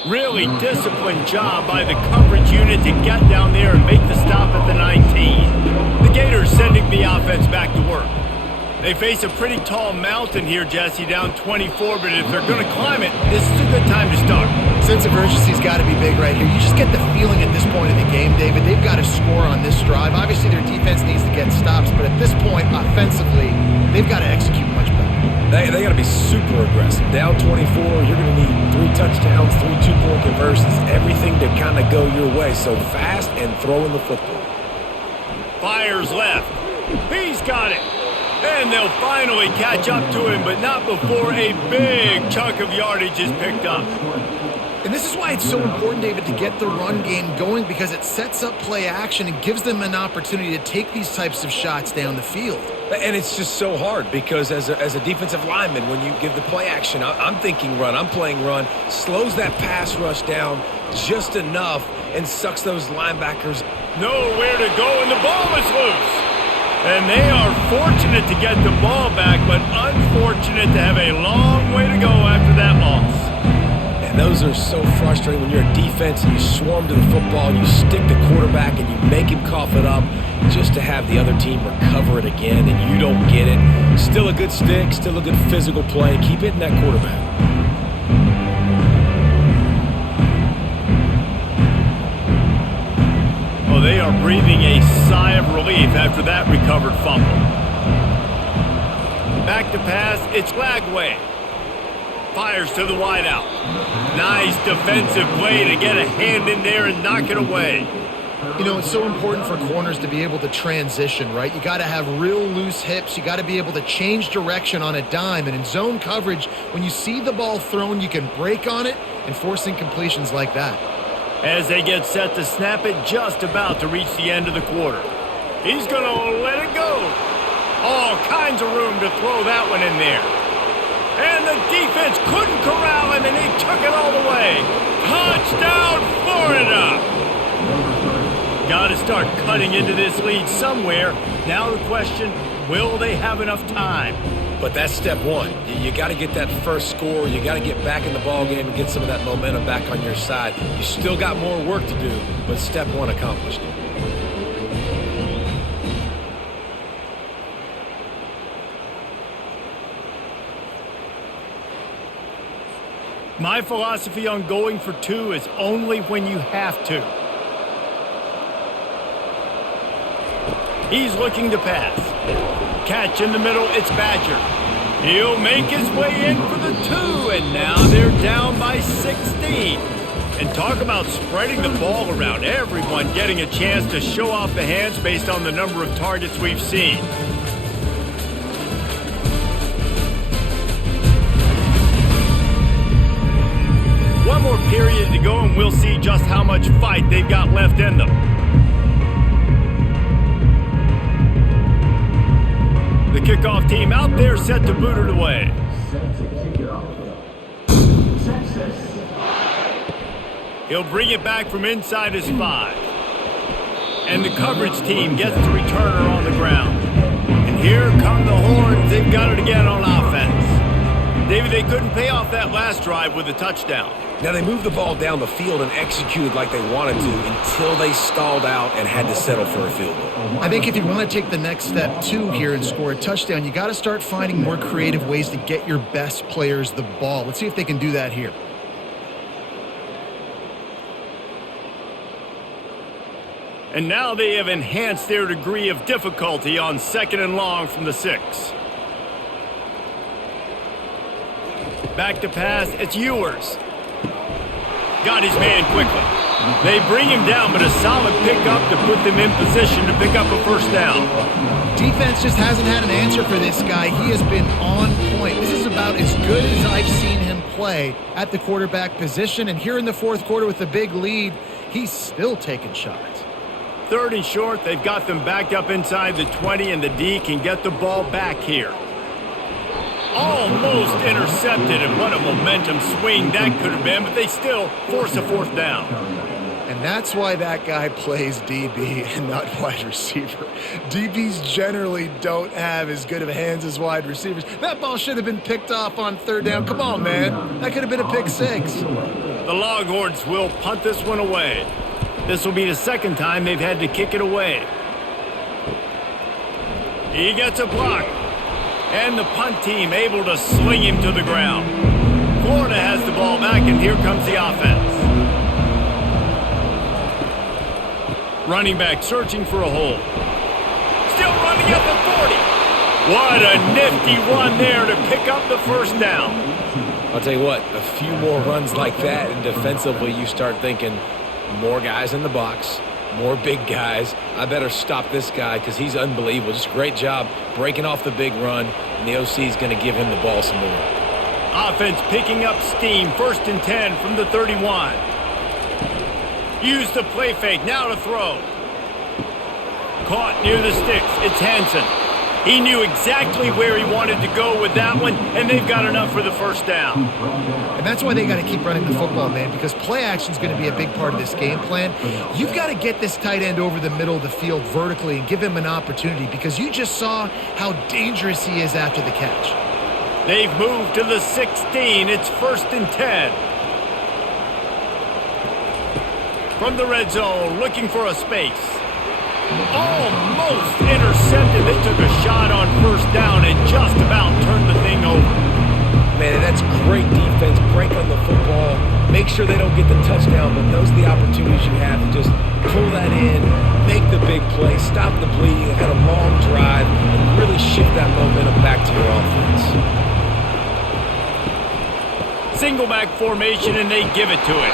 Really disciplined job by the coverage unit to get down there and make the stop at the 19. The Gators sending the offense back to work. They face a pretty tall mountain here, Jesse, down 24, but if they're going to climb it, this is a good time to start. Sense of urgency's got to be big right here. You just get the feeling at this point in the game, David, they've got to score on this drive. Obviously, their defense needs to get stops, but at this point, offensively, they've got to execute much better. They got to be super aggressive. Down 24, you're going to need 3 touchdowns, 3 two-point conversions, everything to kind of go your way. So fast and throwing the football. Fires left. He's got it. And they'll finally catch up to him, but not before a big chunk of yardage is picked up. And this is why it's so important, David, to get the run game going, because it sets up play action and gives them an opportunity to take these types of shots down the field. And it's just so hard because as a defensive lineman, when you give the play action, I'm thinking run, I'm playing run, slows that pass rush down just enough and sucks those linebackers. Nowhere to go, and the ball is loose. And they are fortunate to get the ball back, but unfortunate to have a long way to go after that loss. And those are so frustrating when you're a defense and you swarm to the football, you stick the quarterback and you make him cough it up just to have the other team recover it again and you don't get it. Still a good stick, still a good physical play. Keep hitting that quarterback. Well, they are breathing a sigh of relief after that recovered fumble. Back to pass, it's Lagway. Fires to the wideout. Nice defensive play to get a hand in there and knock it away. You know, it's so important for corners to be able to transition, right? You got to have real loose hips. You got to be able to change direction on a dime. And in zone coverage, when you see the ball thrown, you can break on it and force incompletions like that. As they get set to snap it, just about to reach the end of the quarter. He's going to let it go. All kinds of room to throw that one in there. And the defense couldn't corral him, and he took it all the way. Touchdown, Florida! Got to start cutting into this lead somewhere. Now the question, will they have enough time? But that's step one. You got to get that first score. You got to get back in the ball game and get some of that momentum back on your side. You still got more work to do, but step one accomplished. My philosophy on going for 2 is only when you have to. He's looking to pass. Catch in the middle, it's Badger. He'll make his way in for the 2, and now they're down by 16. And talk about spreading the ball around. Everyone getting a chance to show off the hands based on the number of targets we've seen. One more period to go, and we'll see just how much fight they've got left in them. The kickoff team out there set to boot it away. He'll bring it back from inside his 5. And the coverage team gets the returner on the ground. And here come the Horns. They've got it again on offense. David, they couldn't pay off that last drive with a touchdown. Now, they moved the ball down the field and executed like they wanted to until they stalled out and had to settle for a field goal. I think if you want to take the next step, too, here and score a touchdown, you got to start finding more creative ways to get your best players the ball. Let's see if they can do that here. And now they have enhanced their degree of difficulty on 2nd and long from the 6. Back to pass, it's Ewers. Got his man quickly. They bring him down, but a solid pickup to put them in position to pick up a first down. Defense just hasn't had an answer for this guy. He has been on point. This is about as good as I've seen him play at the quarterback position. And here in the fourth quarter with a big lead, he's still taking shots. 3rd and short, they've got them backed up inside the 20, and the D can get the ball back here. Almost intercepted, and what a momentum swing that could have been, but they still force a 4th down. And that's why that guy plays DB and not wide receiver. DBs generally don't have as good of hands as wide receivers. That ball should have been picked off on 3rd down. Come on, man. That could have been a pick 6. The Longhorns will punt this one away. This will be the 2nd time they've had to kick it away. He gets a block. And the punt team able to sling him to the ground. Florida has the ball back, and here comes the offense. Running back searching for a hole. Still running at the 40. What a nifty run there to pick up the first down. I'll tell you what, a few more runs like that, and defensively you start thinking more guys in the box, more big guys. I better stop this guy because he's unbelievable. Just a great job breaking off the big run, and the OC is going to give him the ball some more. Offense picking up steam. 1st and 10 from the 31. Use the play fake. Now to throw. Caught near the sticks. It's Hansen. He knew exactly where he wanted to go with that one, and they've got enough for the first down. And that's why they got to keep running the football, man, because play action is going to be a big part of this game plan. You've got to get this tight end over the middle of the field vertically and give him an opportunity, because you just saw how dangerous he is after the catch. They've moved to the 16. It's 1st and 10. From the red zone, looking for a space. Almost intercepted. They took a shot on 1st down and just about turned the thing over. Man, that's great defense. Break on the football. Make sure they don't get the touchdown, but those are the opportunities you have to just pull that in, make the big play, stop the bleeding, and have a long drive, and really shift that momentum back to your offense. Single back formation, and they give it to it.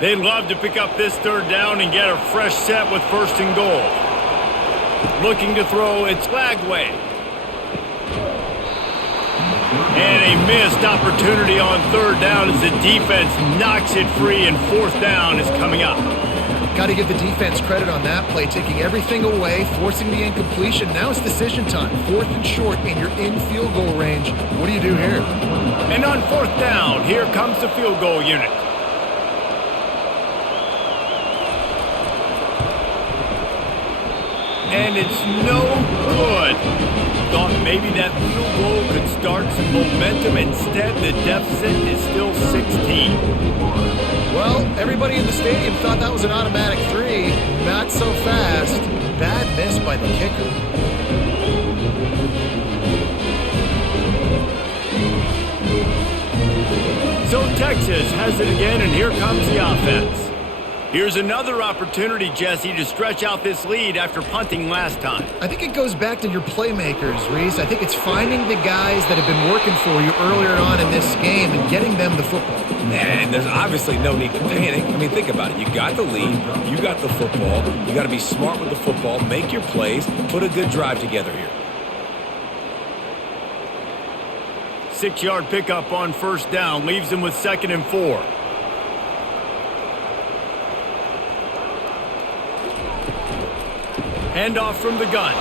They'd love to pick up this 3rd down and get a fresh set with 1st and goal. Looking to throw, it's Lagway. And a missed opportunity on 3rd down as the defense knocks it free, and 4th down is coming up. Got to give the defense credit on that play, taking everything away, forcing the incompletion. Now it's decision time. 4th and short, and you're in field goal range. What do you do here? And on 4th down, here comes the field goal unit. And it's no good. Thought maybe that field goal could start some momentum. Instead, the deficit is still 16. Well, everybody in the stadium thought that was an automatic 3. Not so fast. Bad miss by the kicker. So Texas has it again, and here comes the offense. Here's another opportunity, Jesse, to stretch out this lead after punting last time. I think it goes back to your playmakers, Reese. I think it's finding the guys that have been working for you earlier on in this game and getting them the football. Man, there's obviously no need to panic. I mean, think about it. You got the lead. You got the football. You got to be smart with the football, make your plays, put a good drive together here. 6-yard pickup on 1st down leaves them with 2nd and 4. Handoff from the gun.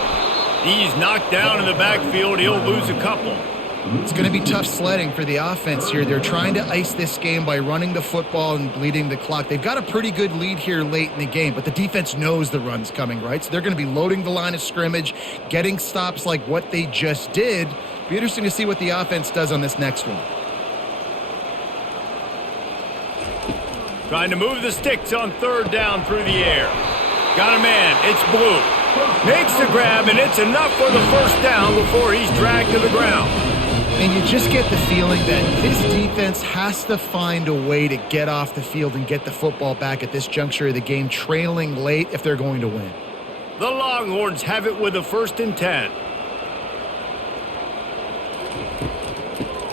He's knocked down in the backfield. He'll lose a couple. It's going to be tough sledding for the offense here. They're trying to ice this game by running the football and bleeding the clock. They've got a pretty good lead here late in the game, but the defense knows the run's coming, right? So they're going to be loading the line of scrimmage, getting stops like what they just did. Be interesting to see what the offense does on this next one. Trying to move the sticks on 3rd down through the air. Got a man. It's Blue. Makes the grab, and it's enough for the first down before he's dragged to the ground. And you just get the feeling that this defense has to find a way to get off the field and get the football back at this juncture of the game, trailing late if they're going to win. The Longhorns have it with a 1st and 10.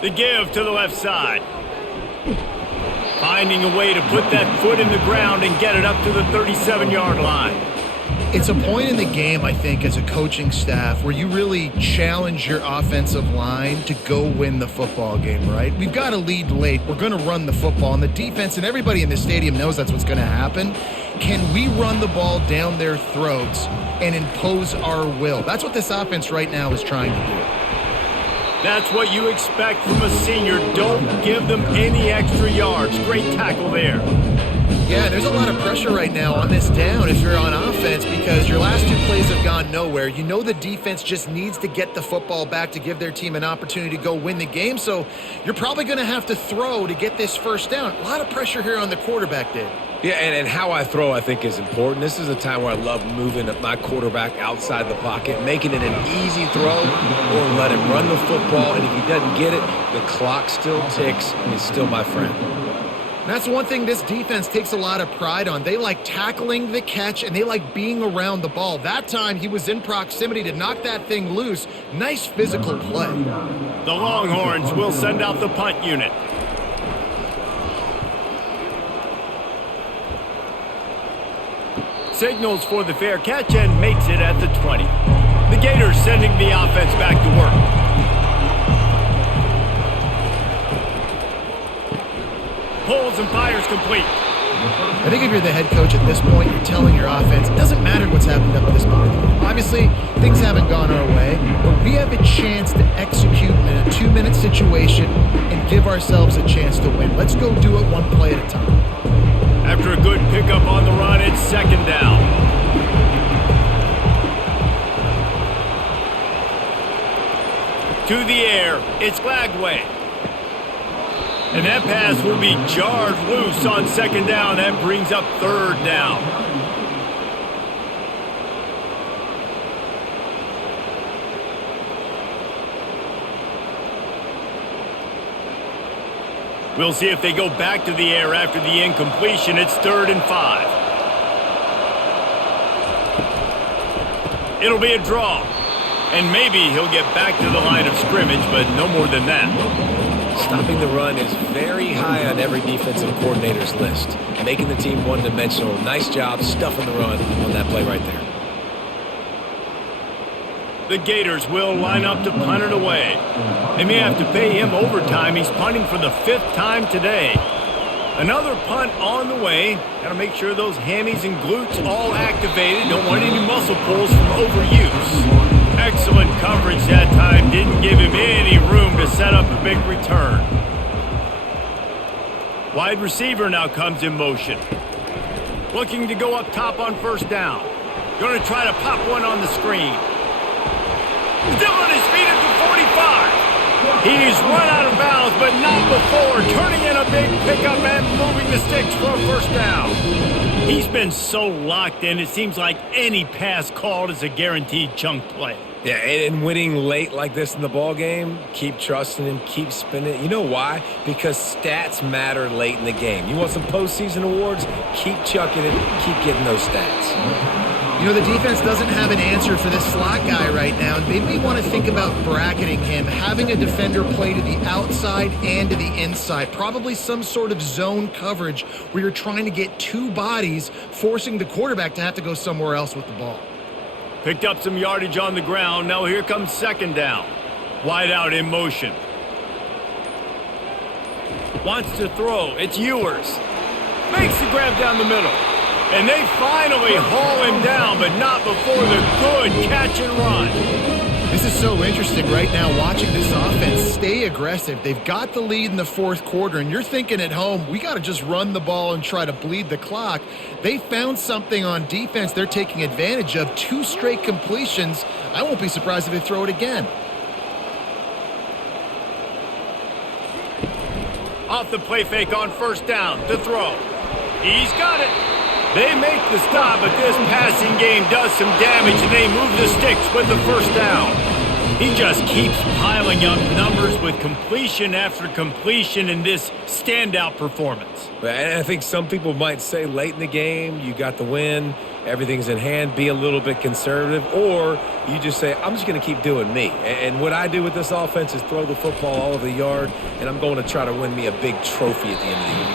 The give to the left side. Finding a way to put that foot in the ground and get it up to the 37-yard line. It's a point in the game, I think, as a coaching staff where you really challenge your offensive line to go win the football game, right? We've got a lead late. We're going to run the football. And the defense and everybody in the stadium knows that's what's going to happen. Can we run the ball down their throats and impose our will? That's what this offense right now is trying to do. That's what you expect from a senior. Don't give them any extra yards. Great tackle there. Yeah, there's a lot of pressure right now on this down if you're on offense because your last 2 plays have gone nowhere. You know the defense just needs to get the football back to give their team an opportunity to go win the game, so you're probably going to have to throw to get this first down. A lot of pressure here on the quarterback, Dave. Yeah, and how I throw, I think, is important. This is a time where I love moving my quarterback outside the pocket, making it an easy throw, or let him run the football, and if he doesn't get it, the clock still ticks. He's still my friend. That's one thing this defense takes a lot of pride on. They like tackling the catch, and they like being around the ball. That time, he was in proximity to knock that thing loose. Nice physical play. The Longhorns will send out the punt unit. Signals for the fair catch and makes it at the 20. The Gators sending the offense back to work. Pulls and fires complete. I think if you're the head coach at this point, you're telling your offense, it doesn't matter what's happened up to this point. Obviously, things haven't gone our way, but we have a chance to execute in a 2-minute situation and give ourselves a chance to win. Let's go do it one play at a time. After a good pickup on the run, it's 2nd down. To the air, it's Glagway. And that pass will be jarred loose on 2nd down. That brings up 3rd down. We'll see if they go back to the air after the incompletion. It's 3rd and 5. It'll be a draw. And maybe he'll get back to the line of scrimmage, but no more than that. Stopping the run is very high on every defensive coordinator's list. Making the team one-dimensional. Nice job stuffing the run on that play right there. The Gators will line up to punt it away. They may have to pay him overtime. He's punting for the 5th time today. Another punt on the way. Got to make sure those hammies and glutes all activated. Don't want any muscle pulls from overuse. Excellent coverage that time. Didn't give him any room to set up a big return. Wide receiver now comes in motion. Looking to go up top on 1st down. Going to try to pop one on the screen. Still on his feet at the 45. He's run out of bounds, but not before turning in a big pickup and moving the sticks for a 1st down. He's been so locked in, it seems like any pass called is a guaranteed chunk play. Yeah, and winning late like this in the ball game, keep trusting him, keep spinning. You know why? Because stats matter late in the game. You want some postseason awards? Keep chucking it, keep getting those stats. You know, the defense doesn't have an answer for this slot guy right now. They may want to think about bracketing him, having a defender play to the outside and to the inside. Probably some sort of zone coverage where you're trying to get 2 bodies, forcing the quarterback to have to go somewhere else with the ball. Picked up some yardage on the ground. Now here comes 2nd down. Wide out in motion. Wants to throw. It's Ewers. Makes the grab down the middle. And they finally haul him down, but not before the good catch and run. This is so interesting right now, watching this offense stay aggressive. They've got the lead in the 4th quarter, and you're thinking at home, we got to just run the ball and try to bleed the clock. They found something on defense they're taking advantage of. 2 straight completions. I won't be surprised if they throw it again. Off the play fake on 1st down to throw. He's got it. They make the stop, but this passing game does some damage, and they move the sticks with the first down. He just keeps piling up numbers with completion after completion in this standout performance. And I think some people might say late in the game, you got the win, everything's in hand, be a little bit conservative, or you just say, I'm just going to keep doing me. And what I do with this offense is throw the football all over the yard, and I'm going to try to win me a big trophy at the end of the year.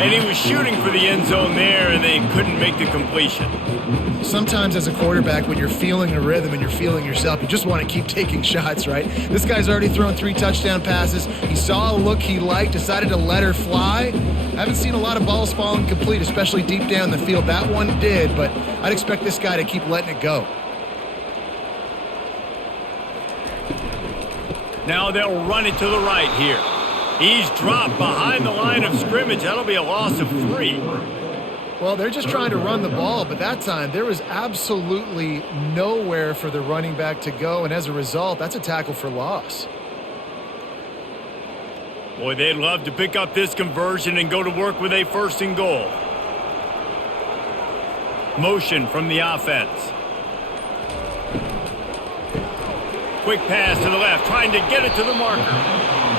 And he was shooting for the end zone there, and they couldn't make the completion. Sometimes as a quarterback, when you're feeling a rhythm and you're feeling yourself, you just want to keep taking shots, right? This guy's already thrown 3 touchdown passes. He saw a look he liked, decided to let her fly. I haven't seen a lot of balls fall incomplete, especially deep down the field. That one did, but I'd expect this guy to keep letting it go. Now they'll run it to the right here. He's dropped behind the line of scrimmage. That'll be a loss of 3. Well, they're just trying to run the ball, but that time there was absolutely nowhere for the running back to go, and as a result, that's a tackle for loss. Boy, they'd love to pick up this conversion and go to work with a 1st and goal. Motion from the offense. Quick pass to the left, trying to get it to the marker.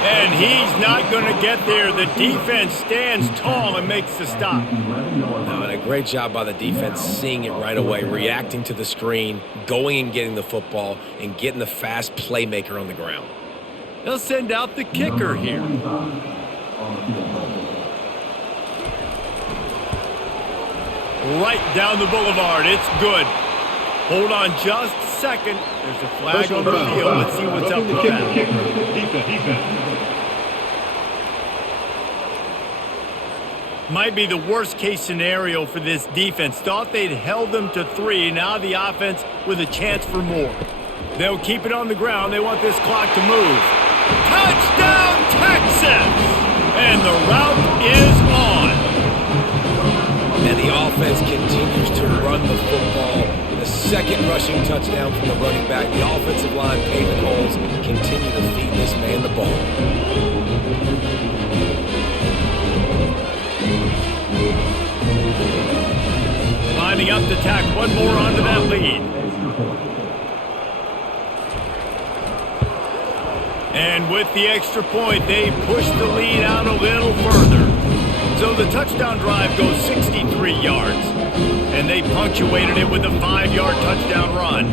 And he's not going to get there. The defense stands tall and makes the stop. No, and a great job by the defense seeing it right away, reacting to the screen, going and getting the football, and getting the fast playmaker on the ground. They'll send out the kicker here. Right down the boulevard. It's good. Hold on just a second. There's a flag on the field. Let's see what's up with that. Might be the worst case scenario for this defense. Thought they'd held them to 3. Now the offense with a chance for more. They'll keep it on the ground. They want this clock to move. Touchdown, Texas! And the route is on. And the offense continues to run the football. The second rushing touchdown from the running back. The offensive line paving holes. Continue to feed this man the ball. Lining up to tack one more onto that lead. And with the extra point, they push the lead out a little further. So the touchdown drive goes 63 yards. And they punctuated it with a 5-yard touchdown run.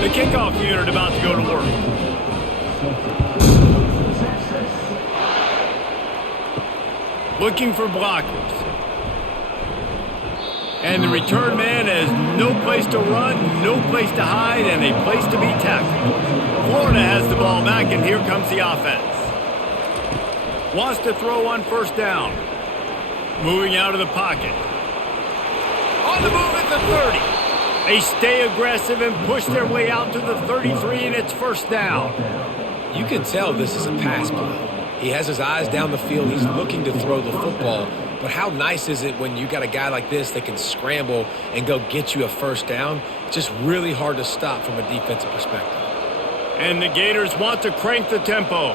The kickoff unit about to go to work. Looking for blockers. And the return man has no place to run, no place to hide, and a place to be tackled. Florida has the ball back, and here comes the offense. Wants to throw on 1st down. Moving out of the pocket. On the move at the 30. They stay aggressive and push their way out to the 33, and it's 1st down. You can tell this is a pass play. He has his eyes down the field. He's looking to throw the football. But how nice is it when you got a guy like this that can scramble and go get you a 1st down? It's just really hard to stop from a defensive perspective. And the Gators want to crank the tempo.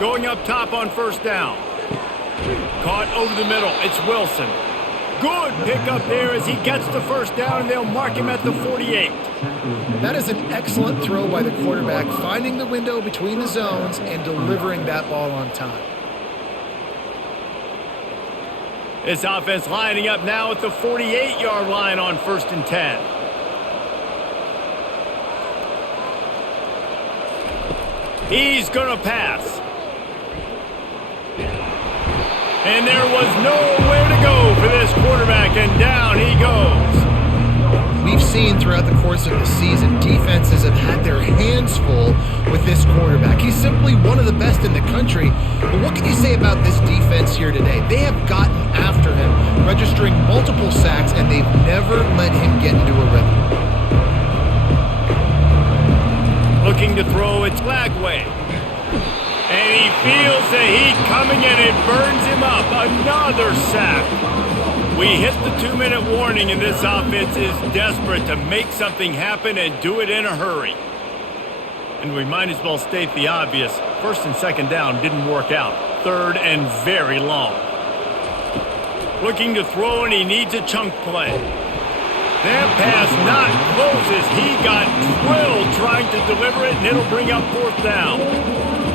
Going up top on 1st down. Caught over the middle. It's Wilson. Good pickup there as he gets the 1st down, and they'll mark him at the 48. That is an excellent throw by the quarterback, finding the window between the zones and delivering that ball on time. This offense lining up now at the 48-yard line on 1st and 10. He's going to pass. And there was nowhere to go for this quarterback, and down he goes. We've seen throughout the course of the season, defenses have had their hands full with this quarterback. He's simply one of the best in the country. But what can you say about this defense here today? They have gotten after him, registering multiple sacks, and they've never let him get into a rhythm. Looking to throw, it's Lagway. And he feels the heat coming and it burns him up. Another sack. We hit the 2-minute warning, and this offense is desperate to make something happen and do it in a hurry. And we might as well state the obvious. 1st and 2nd down didn't work out. 3rd and very long. Looking to throw, and he needs a chunk play. That pass not close as he got drilled trying to deliver it, and it'll bring up 4th down.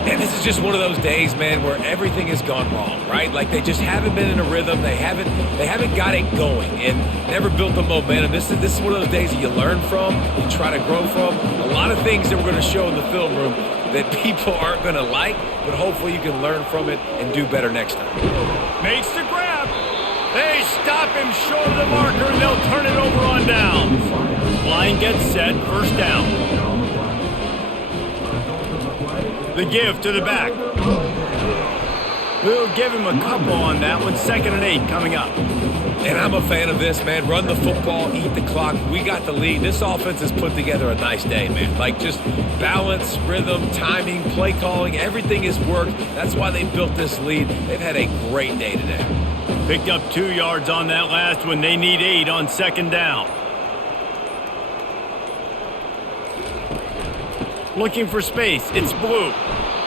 And this is just one of those days, man, where everything has gone wrong, right? Like they just haven't been in a rhythm. They haven't got it going and never built the momentum. This is one of those days that you learn from, you try to grow from. A lot of things that we're going to show in the film room that people aren't going to like, but hopefully you can learn from it and do better next time. Makes the grab. They stop him short of the marker, and they'll turn it over on downs. Line gets set, 1st down. The give to the back. We'll give him a couple on that one. 2nd and 8 coming up. And I'm a fan of this, man. Run the football, eat the clock. We got the lead. This offense has put together a nice day, man. Like just balance, rhythm, timing, play calling, everything has worked. That's why they built this lead. They've had a great day today. Picked up 2 yards on that last one. They need 8 on 2nd down. Looking for space. It's Blue.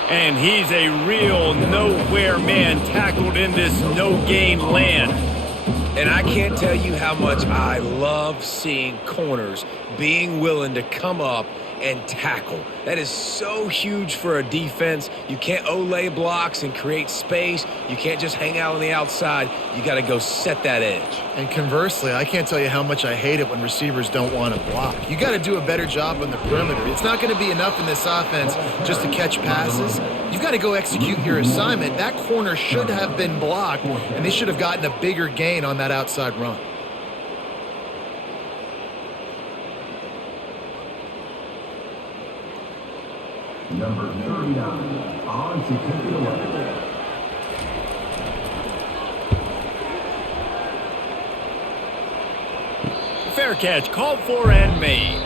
And he's a real nowhere man tackled in this no-gain land. And I can't tell you how much I love seeing corners being willing to come up and tackle. That is so huge for a defense. You can't olay blocks and create space. You can't just hang out on the outside. You got to go set that edge. And conversely, I can't tell you how much I hate it when receivers don't want to block. You got to do a better job on the perimeter. It's not going to be enough in this offense just to catch passes. You've got to go execute your assignment. That corner should have been blocked, and they should have gotten a bigger gain on that outside run. Number 39, on to take it away. Fair catch called for and made.